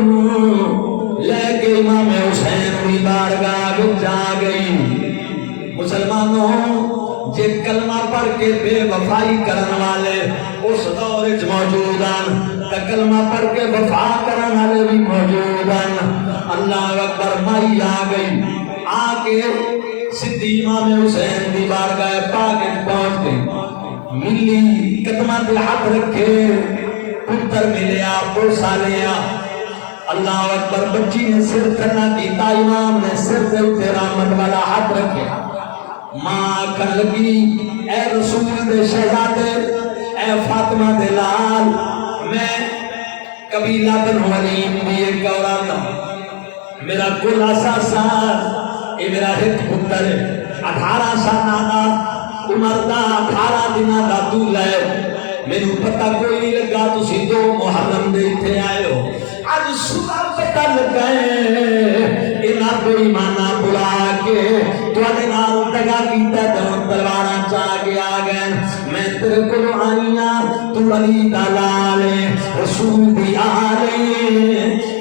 لے کے امام حسین کی بارگاہ وچ آ گئی۔ مسلمانوں جے کلمہ پڑھ کے بے وفائی کرن والے اس دور وچ موجود ہیں تے کلمہ پڑھ کے وفا کرن والے بھی موجود ہیں۔ اللہ اکبر، مائی آ گئی، آ کے سدھی امام حسین دی بارگاہ پاک وچ پہنچ گئی، ملی قدماں تے ہاتھ رکھے، پتر ملیا، بوسا لیا۔ اللہ اکبر، بچی نے سر کھڑا کیتا، امام نے سر دے اوپر رحمت والا ہاتھ رکھیا۔ ماں کہن لگی اے رسول دے شہزادے، اے فاطمہ دے لال، میں قبیلہ بنو حنین دی ایک عورت ہوں، میرا کل 8 سال، اے میرا ایک پتر ہے، 18 سال دا عمر دا 18 دناں دا دولہ ہے، مینوں پتہ کوئی نہیں لگا تسی 2 محرم دے اتنے آئے ہو، آج صبح پتہ لگا ہے انہاں بے ایمانہ بلا کے تواڈے نال دگا کیتا تے تلواراں چا کے آ گئے، میں تیرے کول آئی ہاں، تو علی دا لال رسول دی آل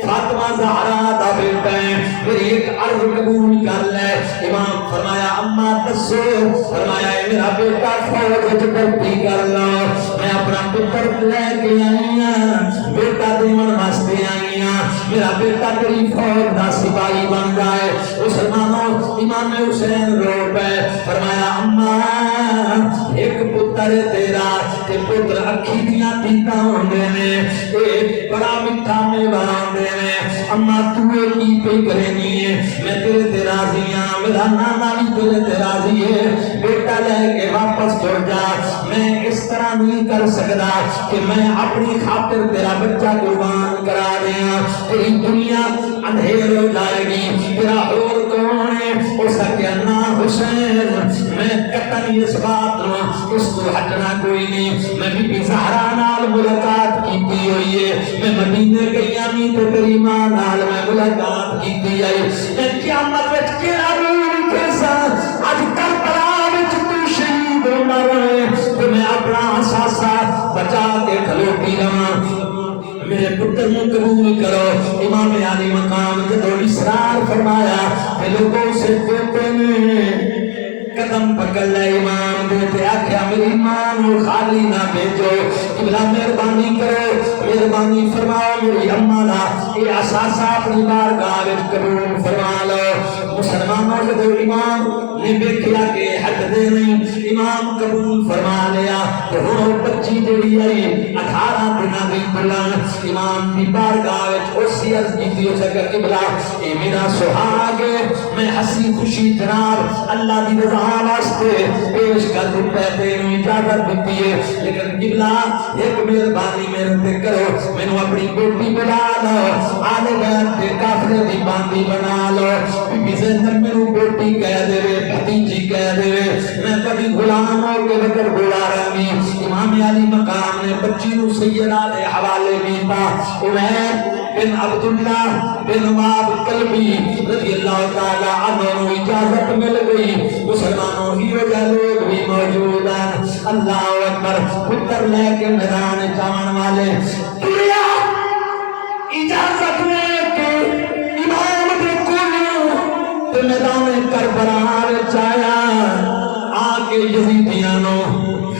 فاطمہ زہرا دا بیٹا ہے، میری ایک عرض قبول کر لے۔ امام فرمایا اما دسو، فرمایا میرا بیٹا فوج وچ بھرتی کر لو، میں پتر لے کے آئیاں بیٹا دیون واسطے آئیاں میرا بیٹا تیری فوج دا سپاہی بن جائے مسلمانوں امام حسین رو پے فرمایا اماں ایک پتر تیرا تے پتر اکھی دیاں دیتا ہوندے نے ایک بڑا میٹھا میوہ ہوندے نے اماں تو کی پہ کرنی ہے میں تیرے تے راضی ہاں میرا نانا بھی تیرے تے راضی ہے بیٹا لے کے واپس چھوڑ جا میں اس طرح نہیں کر سکتا کہ میں اپنی خاطر تیرا بچہ قربان کرا دیا تیری دنیا اندھیر ہو جائے گی تیرا اور کون ہے اس کا نام حسین میں قطعی اس بات نو اس کو ہٹنا کوئی نہیں میں بی زہرا نال ملاقات کی ہوئی ہے میں مدینے گئی نہیں تو تیری ماں نال میں ملاقات کی ہے میں قیامت وچ کیڑا روح کیسا اج کربلا وچ تو شہید ہونا رہے تو میں اپنا احساسا بچا کے کھلوتی رہاں میرے پتر کو قبول کرو امام علی مقام جدو اسرار فرمایا کہ لوگوں سے بیٹے نے قدم پکڑ لے امام دیتے آکھیا میری ماں کو خالی نہ بھیجو قبلہ مہربانی کرو مہربانی فرماؤ میری اماں نا یہ احساسہ اپنی بارگاہ وچ قبول فرما لو مسلمانوں جدو امام نے دیکھیا کہ حد دے نہیں امام قبول فرما لیا تو وہ بچی جڑی آئی 18 دن دی بلان امام دی بارگاہ وچ اسی عرض کیتی ہو سکا قبلہ اے میرا سہاگ میں ہنسی خوشی جناب اللہ دی رضا واسطے پیش کر دیتا ہے تینوں اجازت دیتی ہے لیکن قبلہ ایک مہربانی میرے تے کرو میں نے اپنی بیٹی بنا لو آلے بیت تے کافرے دی باندی بنا لو بی بی زینب میرے بیٹی کہہ دے بھتیجی کہہ دے میں بڑی غلام ہو کے بکر بولا رہی امام علی مقام نے بچی نو سیدہ دے حوالے کیتا عمیر بن عبداللہ بن واب قلبی رضی اللہ تعالی عنہ اجازت مل گئی مسلمانوں ہی وجہ لوگ بھی موجود ہیں اللہ اکبر پتر لے کے میدان چاون والے دنیا اجازت لے کے امام دے کول تے میدان کربلا وچ آیا آ کے یزیدیاں نو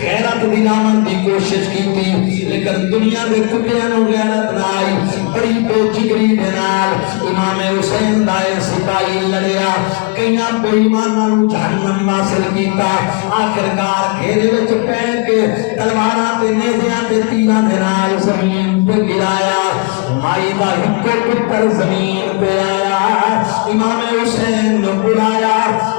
غیرت دلاون دی کوشش کیتی لیکن دنیا دے کتیاں نو غیرت نہ آئی بڑی بے جگری دے نال امام حسین دا سپاہی لڑیا کئیاں بے ایماناں نو جہنم حاصل کیتا آخرکار گھیرے وچ پے کے تلواراں تے نیزیاں تے تیراں دے نال زمین تے گرایا مائی دا ہکو پتر زمین پہ آیا امام حسین نو بلایا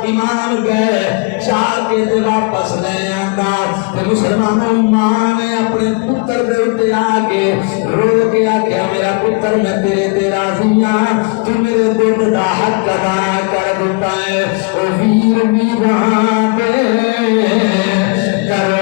امام گئے چاہ کے دے واپس لے آندا تے مسلمانوں ماں نے اپنے پتر دے اتے آگے رو کے آگیا میرا پتر میں تیرے تے راضی ہاں تو میرے دل دا حق ادا کر دیتا ہے او ویر ویراں دے کر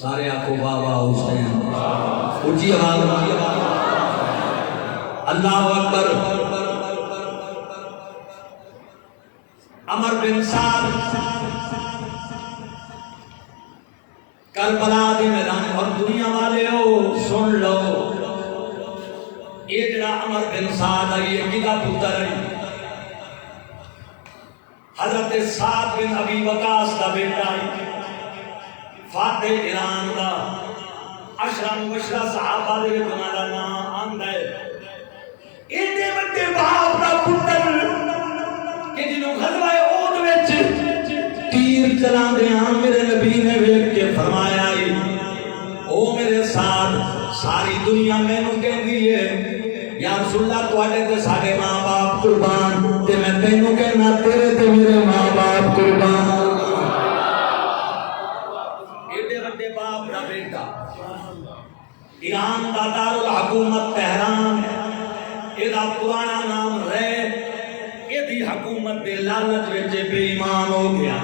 سارے آنکھوں بابا حسین اونچی آواز اللہ اکبر عمر بن سعد کربلا دے میدان اور دنیا والے ہو سن لو یہ جڑا عمر بن سعد ہے یہ کدا پتر ہے حضرت سعد بن ابی وقاص دا بیٹا ہے فاتح ایران دا عشرہ مبشرہ صحابہ دے انہاں دا نام آندا ہے ایڈے وڈے باپ دا پتر کہ جنوں غزوہ احد وچ تیر چلاندیاں میرے نبی نے ویکھ کے فرمایا او میرے ساتھ ساری دنیا مینوں کہندی ہے یا رسول اللہ تواڈے تے ساڈے ماں باپ قربان تے میں تینوں کہنا تیرے تے میرے ماں باپ قربان باپ دا بیٹا ایران دا دارالحکومت تہران ہے یہ دا پرانا نام رے دی حکومت دے لالچ وچ بے ایمان ہو گیا.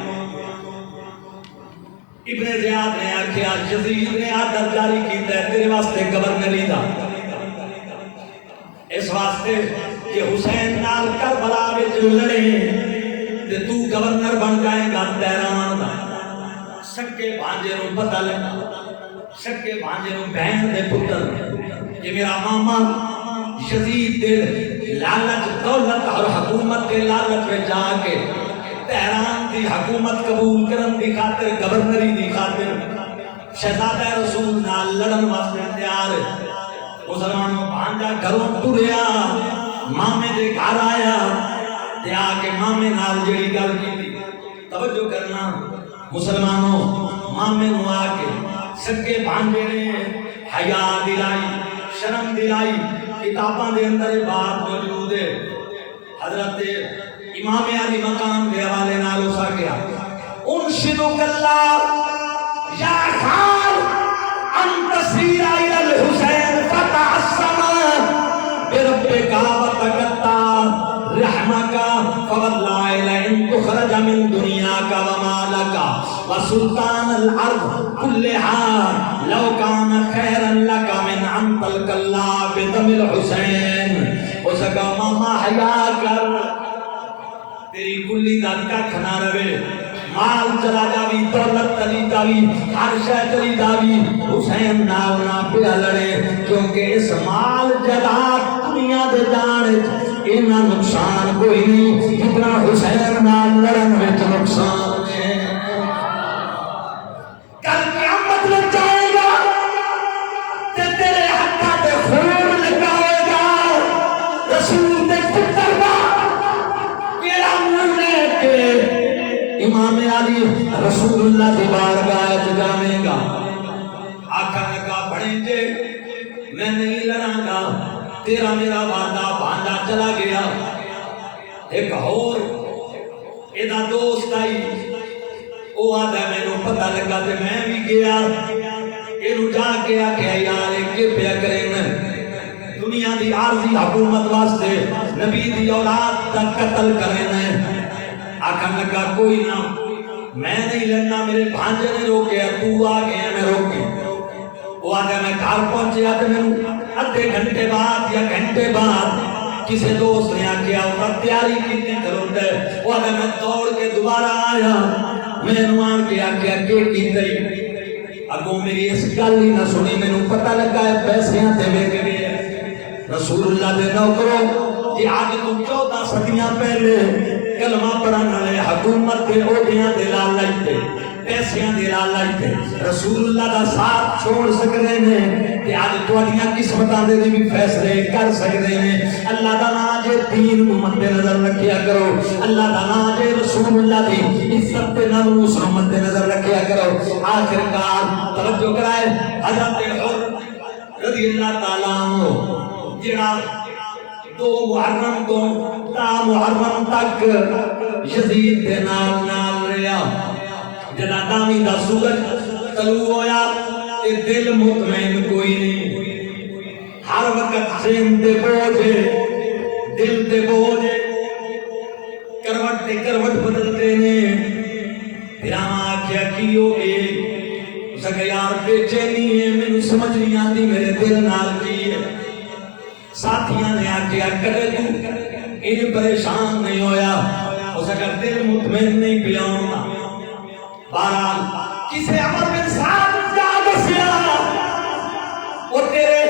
ابن زیاد نے آکھیا یزید نے آرڈر جاری کیتا ہے تیرے واسطے گورنری دا، اس واسطے کہ حسین نال کربلا وچ لڑے تے تو گورنر بن جائے گا تہران دا. سکے بھانجے نوں پتہ لگا، سکے بھانجے نوں بہن دے پتر کہ میرا ماما یزید دے لالچ دولت اور حکومت کے لالچ میں جا کے تہران دی حکومت قبول کرن دی خاطر گورنری دی خاطر شہزادہ رسول نال لڑن واسطے تیار. مسلمانوں بھانجا گھروں ٹریا مامے دے گھر آیا تے آ کے مامے نال جڑی گل کیتی. توجہ کرنا مسلمانوں، مامے نوں آ کے سکے بھانجے نے حیا دلائی، شرم دلائی. کتاباں دے اندر یہ بات موجود ہے. حضرت امام علی مقام کے حوالے نال اسا گیا انشدک اللہ یا خال ان تسیر الى الحسین فتعصم بربک وتقطع رحمک فواللہ لئن تخرج من دنیاک ومالک وسلطان الارض كلها لو كان خيرا لك من ان تلقى الله بدم الحسين. اس کا ماما حیا کر، تیری کلی دا ککھ نہ رہے، مال چلا جاوی، دولت چلی جاوی، ہر شے چلی جاوی، حسین نال نہ پیا لڑے، کیونکہ اس مال جائیداد دنیا دے جان اتنا نقصان کوئی نہیں جتنا حسین نال لڑن وچ نقصان ہے. کل قیامت لگ جائے گا تے تیرے ہتھاں تے خون لگاوے گا رسول دے پتر دا کیڑا منہ لے کے امام علی رسول اللہ دی بارگاہ وچ جاوے گا. آکھن لگا بھڑنجے میں نہیں لڑاں گا، تیرا میرا وعدہ بھانجا چلا گیا. ایک اور ایدا دوست آئی، او آدھا میں نو پتہ لگا تے میں بھی گیا. اینو جا کے آکھیا یار کہ پیا کریں دنیا دی عارضی حکومت واسطے نبی دی اولاد دا قتل کریں. آکھن لگا کوئی نہ میں نہیں لڑنا، میرے بھانجے نے روکیا، تو آ گیا میں روکی. وہ آدھا میں گھر پہنچیا تے میں ادھے گھنٹے بعد یا گھنٹے بعد کسی دوست نے آکھیا وہ تیاری کیتی کرو تے. وہ آدھا میں دوڑ کے دوبارہ آیا، میں نو آن کے آکھیا کہ کیتی اگوں میری اس گل ہی نہ سنی. مینوں پتہ لگا ہے پیسیاں تے وک گئے. رسول اللہ دے نوکرو جی آج تو 14 صدیاں پہلے کلمہ پڑھن والے حکومت دے عہدیاں دے لالچ تے پیسیاں دے لالچ تے رسول اللہ دا ساتھ چھوڑ سکدے نے تے اج تہاڈیاں قسمتاں دے بھی فیصلے کر سکدے نے. اللہ دا نام جے دین نوں مد نظر رکھیا کرو، اللہ دا نام جے رسول اللہ دی عزت تے ناموس نوں مد نظر رکھیا کرو. آخر کار توجہ کرائے حضرت عمر رضی اللہ تعالی عنہ جڑا 2 محرم تو تا محرم تک یزید دے نال رہیا. جدا دامی دا سورج طلوع ہویا تے دل مطمئن کوئی نہیں، ہر وقت ذہن تے بوجھ، دل تے بوجھ، کروٹ تے کروٹ بدلتے نے. پھر آکھیا کی ہو گئے؟ اس کا یار بے چینی ہے، مینوں سمجھ نہیں آتی میرے دل نال کی ہے. ساتھیاں نے آکھیا کدے تو ان پریشان نہیں ہویا؟ اس کا دل مطمئن نہیں پیا ہوتا. بہرحال کسے عمر بن سعد جا دسیا وہ تیرے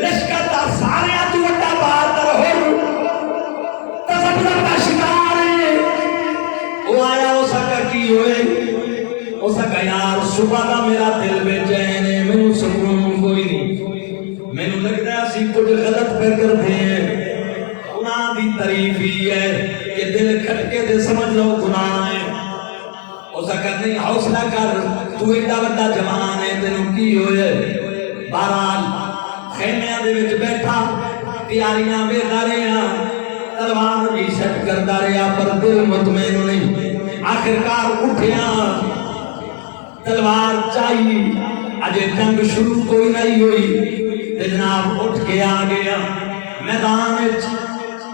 لشکر دا سارے تو وڈا بہادر ہو تسبب کا شکار ہے. وہ آیا اس کا کی ہوئے؟ اس کا یار صبح دا میرا دل بے چین ہے، مینوں سکون کوئی نہیں، مینوں لگدا ہے اسی کچھ غلط پہ کرتے ہیں. گناہ دی تعریف ہی ہے کہ دل کھٹکے دے سمجھ لو گناہ ہے. اس کا نہیں حوصلہ کر، تو ایڈا بڑا جوان ہے، تینوں کی ہوئے؟ بہرحال خیمیاں دے وچ بیٹھا تیاریاں ویکھدا رہیا، تلوار بھی سیٹ کردا رہیا، پر دل مطمئن نہیں. آخرکار اٹھیا، تلوار چاہیے، اجے جنگ شروع کوئی نہیں ہوئی. جناب اٹھ کے آ گیا میدان وچ.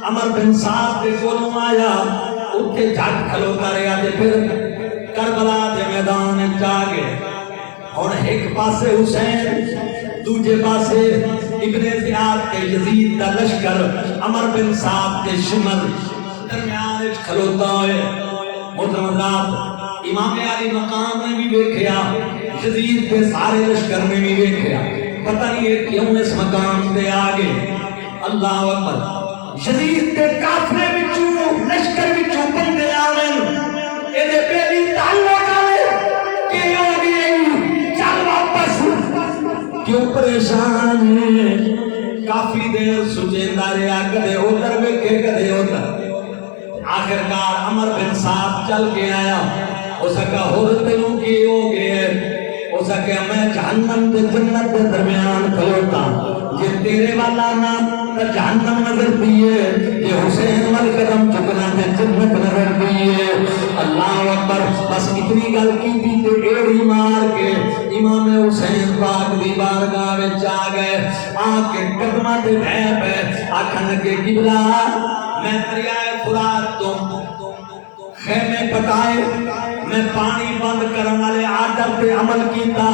عمر بن سعد دے کولوں آیا اتھے جھٹ کھلوتا رہا تے پھر کربلا دے میدان وچ آ گئے ہن ایک پاسے حسین دوجے پاسے ابن زیاد کے یزید دا لشکر عمر بن سعد کے شمر درمیان وچ کھلوتا ہوئے محترم حضرات امام علی مقام نے بھی دیکھیا یزید کے سارے لشکر نے بھی دیکھیا پتہ نہیں یہ کیوں اس مقام تے آ گئے اللہ اکبر یزید کے کافرے وچوں لشکر وچوں بندے آویں اے دے پہلی تعلق آوے کہ ہو گئی چل واپس کیوں پریشان ہے کافی دیر سجیندا رہیا کدے ادھر ویکھے کدے ادھر آخرکار عمر بن سعد چل کے آیا اس کا ہور تینوں کی ہو گئے اس کا میں جہنم تے جنت کے درمیان کھلوتا یہ تیرے والا نا تو جہنم نظر دیئے یہ حسین وال قدم چکنا تے جنت نظر دیئے اللہ اکبر بس اتنی گل کی تھی تے ایڑی مار کے امام حسین پاک دی بارگاہ وچ آ گئے آ کے قدماں تے بیٹھ پے آکھن لگے قبلہ میں دریائے فرات تو خیمے پٹائے میں پانی بند کرنے والے آدم پہ عمل کیتا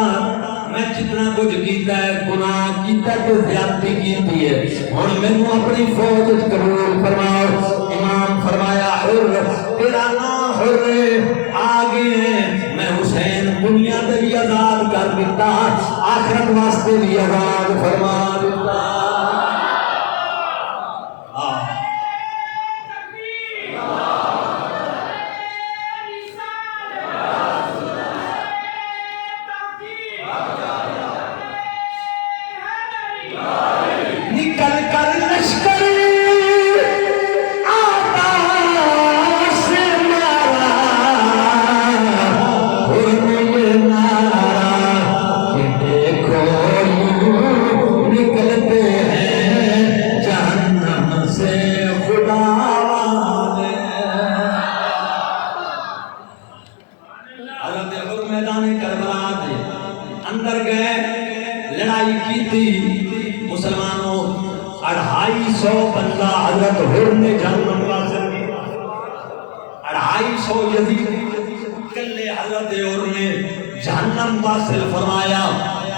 میں جتنا کچھ کیتا ہے گناہ کیتا تو زیادتی کیتی ہے اور میں نے اپنی فوج قبول فرماؤ امام فرمایا حر تیرا نام حر آگے ہے میں حسین دنیا سے بھی آزاد کر دیتا آخرت واسطے بھی آزاد فرما دیتا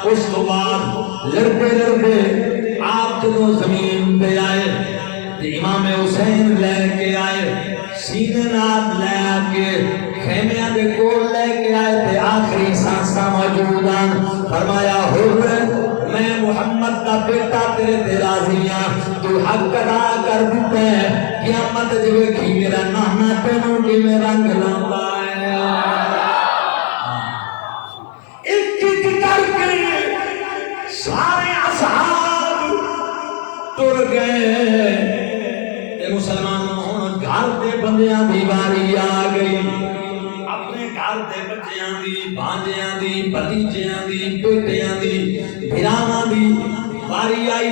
اس کو بعد لڑتے لڑتے آپ جدو زمین پہ آئے تو امام حسین لے کے آئے سینے ناد لے کے خیمیاں دے کول لے کے آئے تے آخری سانساں موجوداں فرمایا حر میں محمد کا بیٹا تیرے تے راضی ہاں تو حق ادا کر دیتا ہے قیامت جو کی میرا نانا تینوں کی میرا رنگ لمبا سارے اصحاب ٹر گئے تے مسلمانوں گھر دے بندیاں دی باری آ گئی اپنے گھر دے بچیاں دی بھانجیاں دی بھتیجیاں دی بیٹیاں دی بھراواں دی باری آئی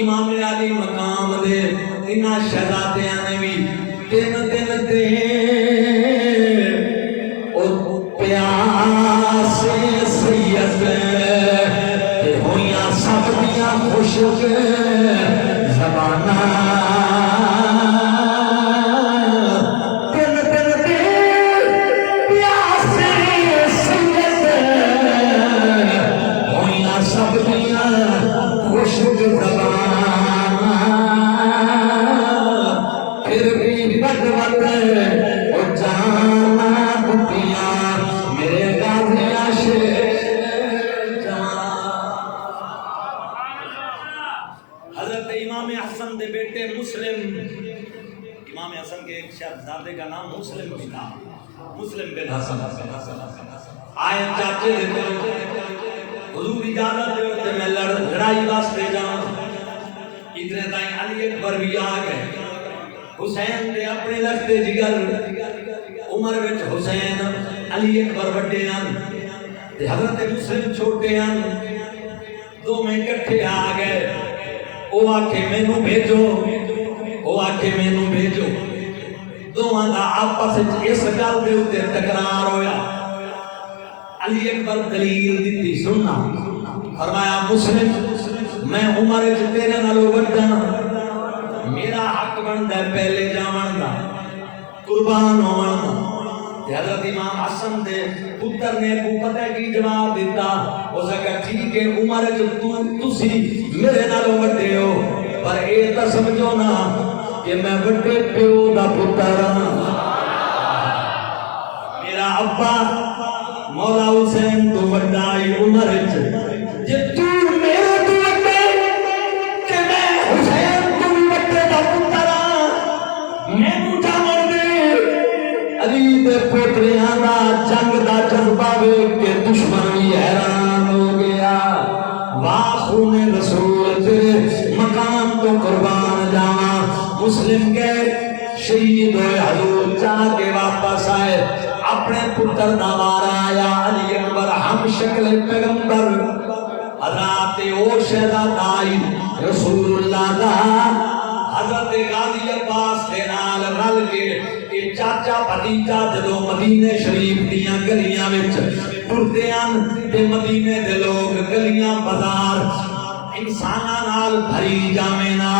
امام علی مقام دے انہاں شہزادیاں نے بھی دن دن تے او پیاسے سید خوشک زبانہ دل دل دے پیاسے سید ہویاں سب دیاں خوشک زبانہ پھر بھی بدبد او جانا دتیاں میرے غازیاں شیر امام حسن دے بیٹے مسلم امام حسن کے ایک شہزادے کا نام مسلم بھی تھا مسلم بن حسن آئے چاچے دے حضور اجازت دے تے میں لڑائی واسطے جاؤں اتنے تائیں علی اکبر بھی آ گئے حسین دے اپنے لگتے جگر عمر وچ حسین علی اکبر بڑے ہیں تے حضرت مسلم چھوٹے ہیں دو میں اکٹھے آ گئے او آکھے مینوں بھیجو او آکھے مینوں بھیجو دوواں دا آپس وچ اس گل دے اوتے تکرار ہویا علی اکبر دلیل دتی سننا فرمایا مسلم میں عمر وچ تیرے نالوں وڈا میرا حق بنتا ہے پہلے جاون دا قربان ہون دا۔ حضرت امام حسن دے پتر نے کو پتہ کی جواب دیتا، اس نے کہا ٹھیک ہے عمر تسی میرے نالوں وڈے ہو، پر اے تا سمجھو نا کہ میں وڈے پیو دا پتر ہاں۔ میرا ابا مولا حسین تو وڈا ہی عمر وچ، جے تو میرے تو وڈے کہ میں حسین تو وڈے دا پتر ہاں، مینوں جاون دے۔ علی دے پوتریاں دا جنگ دا جذبہ ویکھ کے دشمن بھی حیران ہو گیا۔ واہ خون رسول تیرے مقام تو قربان جاواں۔ مسلم کے شہید ہوئے حضور چاہ کے واپس آئے، اپنے پتر دا وارا آیا علی اکبر ہم شکل پیغمبر حضرات او شہزادہ رسول اللہ دا حضرت غازی عباس دے نال رل کے چاچا بھتیجا جدو مدینے شریف دیاں گلیاں وچ ٹردے ہن تے مدینے دے لوگ گلیاں بازار انساناں نال بھری جاویں نا،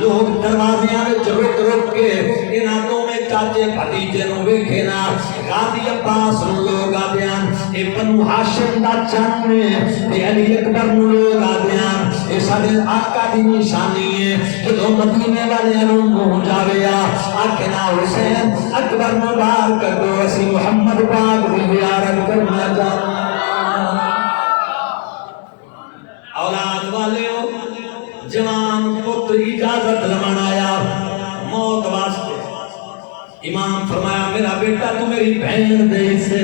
لوگ دروازیاں وچ رک رک کے انہاں دوویں چاچے بھتیجے نوں ویکھے نا، غازی عباس نوں لوگ آدیاں اے بنو ہاشم دا چن تے علی اکبر نوں لوگ آدیاں اے ساڈے آقا دی نشانی ہے۔ جدو مدینے والے نوں منہ جاوے آکھے نا حسین اکبر نوں باہر کڈو اسی محمد پاک دی زیارت کرنا چاہتے ہیں۔ اولاد والے ہو جوان پتر اجازت لمن آیا موت واسطے، امام فرمایا میرا بیٹا تو میری بہن دے حصے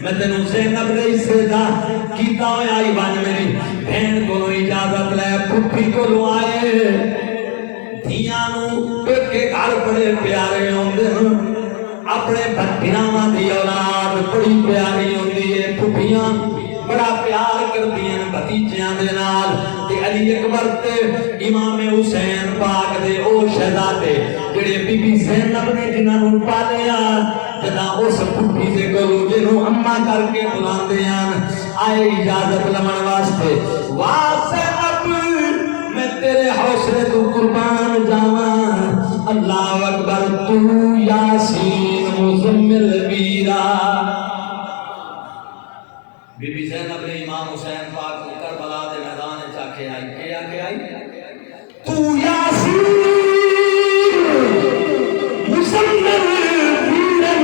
میں تینوں زینب دے حصے دا کیتا ہویا ہی بن میری بہن کو اجازت لے پھپھی کو آئے۔ دھیاں نوں پیکے گھر بڑے پیارے ہوندے ہیں، اپنے بھتیاں دی اولاد بڑی پیاری ہوندی ہے، پھپھیاں بڑا پیار کردی ہیں بھتیجیاں دے نال۔ تے علی اکبر تے امام حسین پاک دے او شہزادے جڑے بی بی زینب نے جنہاں نوں پالیا جدا اس پھپھی دے کولوں جنوں اماں کر کے بلاندے ہیں آئے اجازت لمن واسطے۔ واہ زینب میں تیرے حوصلے تو قربان جاواں، اللہ اکبر تو یاسین مزمل ویرا۔ بی بی زینب نے امام حسین پاک کو کربلا دے میدان چا کے آئی، کیا کہ آئی تو یاسین مزمل ویرا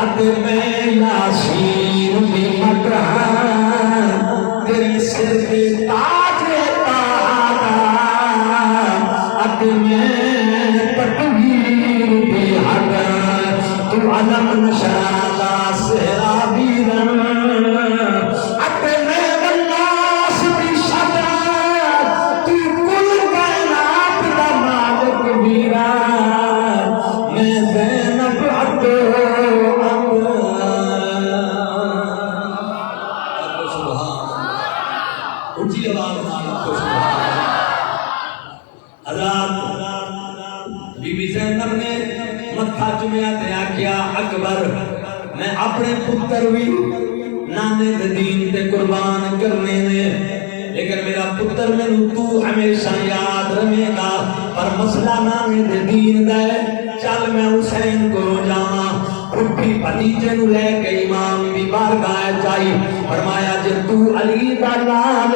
اد میں یاسین بھی مدرہاں تیرے سر پہ تاج تاجا اد میں تکبیر بھی حدا تو علم نشادا سہرا بیرن اد میں والناس بھی شدا تو کل کائنات دا مالک ویرا میں زینب عبدو اونچی آواز نال کو سبحان اللہ۔ بی بی زینب نے متھا چومیا تے آکھیا اکبر میں اپنے پتر بھی نانے دے دین تے قربان کرنے نے، لیکن میرا پتر مینوں تو ہمیشہ یاد رہے گا، پر مسئلہ نانے دے دین دا ہے، چل میں حسین کو جاواں۔ پھپھی بھتیجے نوں لے کے امام دی بارگاہ چائی، فرمایا جے تو علی دا لال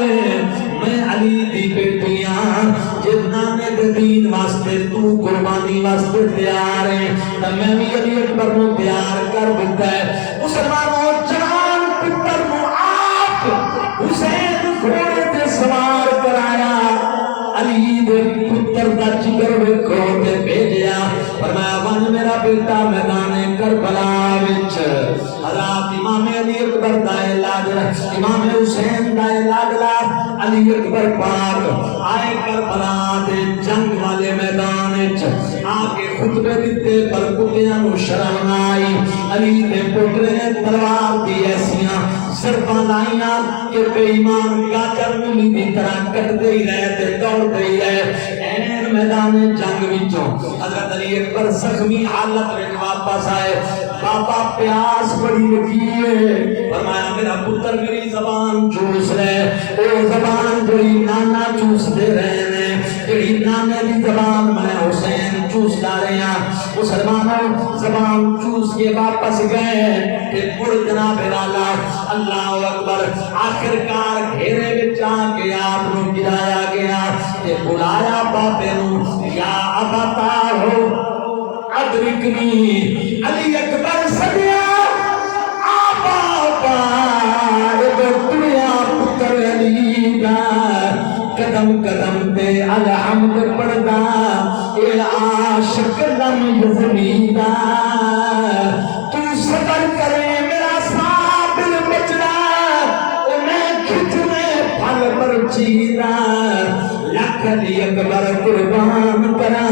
میں علی دی بیٹی ہاں، جے نانے دے دین واسطے تو قربانی واسطے تیار ہے تے میں بھی علی اکبر نوں تیار کر دتا ہے۔ مسلمانوں جان پتر نوں آپ حسین گھوڑے تے سوار کرایا، علی دے پتر دا جگر ویکھو تے بھیجیا، فرمایا ون میرا بیٹا میدان کربلا وچ حضرات امام علی اکبر دا علاج امام حسین دا علاج علی اکبر پاک آئے کربلا دے جنگ والے میدان وچ آ کے خطبے دتے، پر کتیاں نوں شرم نہ آئی۔ علی دے پوترے نے تلوار دی ایسیاں ضرباں لائیاں کہ بے ایمان گاجر مولی دی طرح کٹدے ہی رہے تے دوڑدے ہی رہے۔ این میدان جنگ وچوں حضرت علی اکبر زخمی حالت وچ واپس آئے، بابا پیاس بڑی لگی ہے، فرمایا میرا پتر میری زبان چوس لے، او زبان جڑی نانا چوس دے رہے نے، جڑی نانے دی زبان میں حسین چوس لا رہے ہیں مسلمانوں زبان چوس کے واپس گئے کہ مڑ جناب والا اللہ اکبر آخر کار گھیرے وچ آ کے آپ نو گرایا گیا تے بلایا بابے نو یا ابتا ہو ادرکنی علی اکبر سدیا آبا دنیا پتر علی دا قدم قدم پہ الحمد پڑھدا اے عاشق لم یزمیدا تو صبر کرے میرا صابر بچڑا او میں کھچ میں پھل پر چیدا لکھ علی اکبر قربان کرا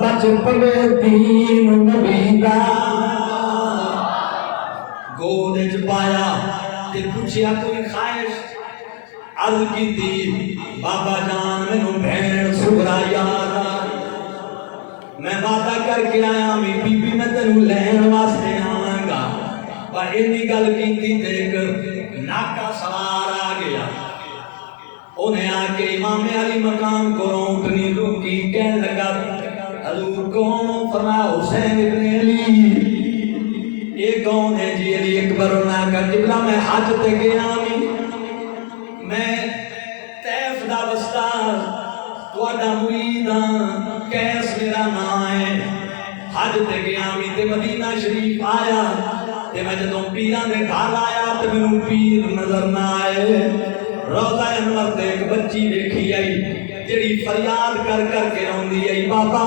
بچ پوے دین نبی دا گود وچ پایا تے پوچھیا کوئی خواہش عرض کی تھی بابا جان مینوں بھین سغرا یاد میں وعدہ کر کے آیا بی بی میں تینوں لین واسطے آواں گا پر اینی گل کیتی تے ایک ناکا سوار آ گیا انہیں آ کے امام علی مقام کو اونٹنی روکی کہنے لگا حضور کون؟ فرمایا حسین ابن علی یہ کون ہے جی؟ علی اکبر انہاں کا قبلہ میں حج تے گیا میں طیف دا بستار تواڈا مرید ہاں کیس میرا نام ہے حج تے گیا تے مدینہ شریف آیا تے میں جدوں پیراں دے گھر آیا تے مینوں پیر نظر نہ آئے روضہ انور تے ایک بچی دیکھی آئی جڑی فریاد کر کر کے روندی آئی بابا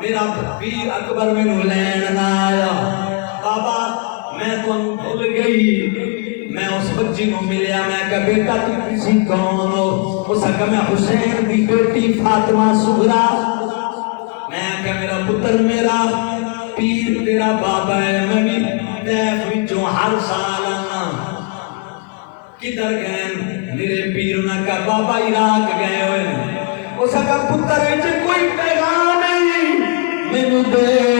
میرا پیر اکبر مینوں لین نہ آیا بابا میں تانوں بھول گئی میں اس بچی کو ملیا میں کہا بیٹا تو کسی کون ہو اس کہا میں حسین دی بیٹی فاطمہ سغرا میں کہا میرا پتر میرا پیر تیرا بابا ہے میں بھی طیف وچوں ہر سال آنا کدھر گئے میرے پیر نے کہا بابا عراق گئے ہوئے اس کہا پتر وچ کوئی پیغام نہیں مینوں دے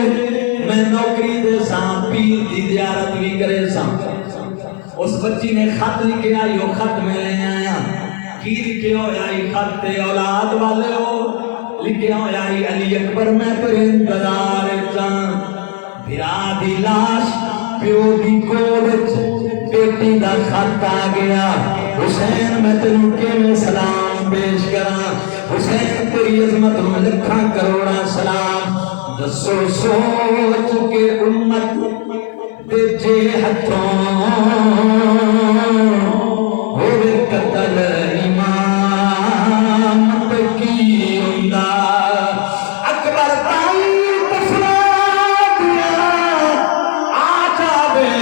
میں نوکری دے ساں پیر دی زیارت بھی کرے ساں اس بچی نے خط لکھے آئی وہ خط میں لے آیا کی لکھے ہو آئی خط تے اولاد والے ہو لکھے ہو آئی علی اکبر میں پر انتظار جان بھرا دی لاش پیو دی گود بیٹی دا خط آ گیا حسین میں تینوں کے میں سلام پیش کراں حسین تیری عظمت میں لکھاں کروڑا سلام دسو سوچ کے امت دے جے ہتھوں ہوئے قتل امام پہ کی ہوندا اکبر تائی تفرا دیا آ جاوے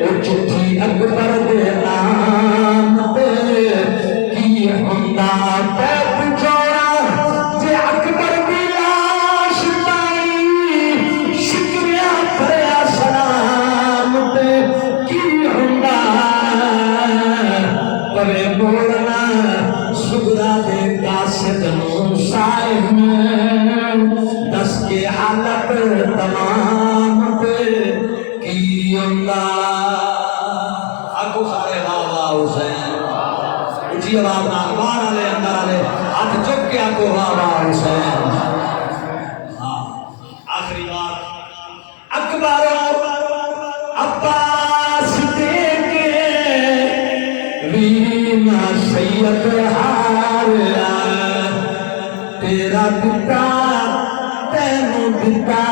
او چٹھی اکبر دے نام پہ کی ہوندا تے پچھوڑا جے اکبر دی لاش تائی شکریہ بھریا سلام تے کی ہوندا پوے بولنا سغرا دے قاصد نو صاحب دس کے حالت تمام تے کی ہوندا آگو سارے بابا حسین اچھی آواز نال باہر والے اندر والے ہاتھ چک کے آگو بابا حسین آخری بات اکبر عباس دے کے وینا سید ہاریا تیرا دتا تینوں دتا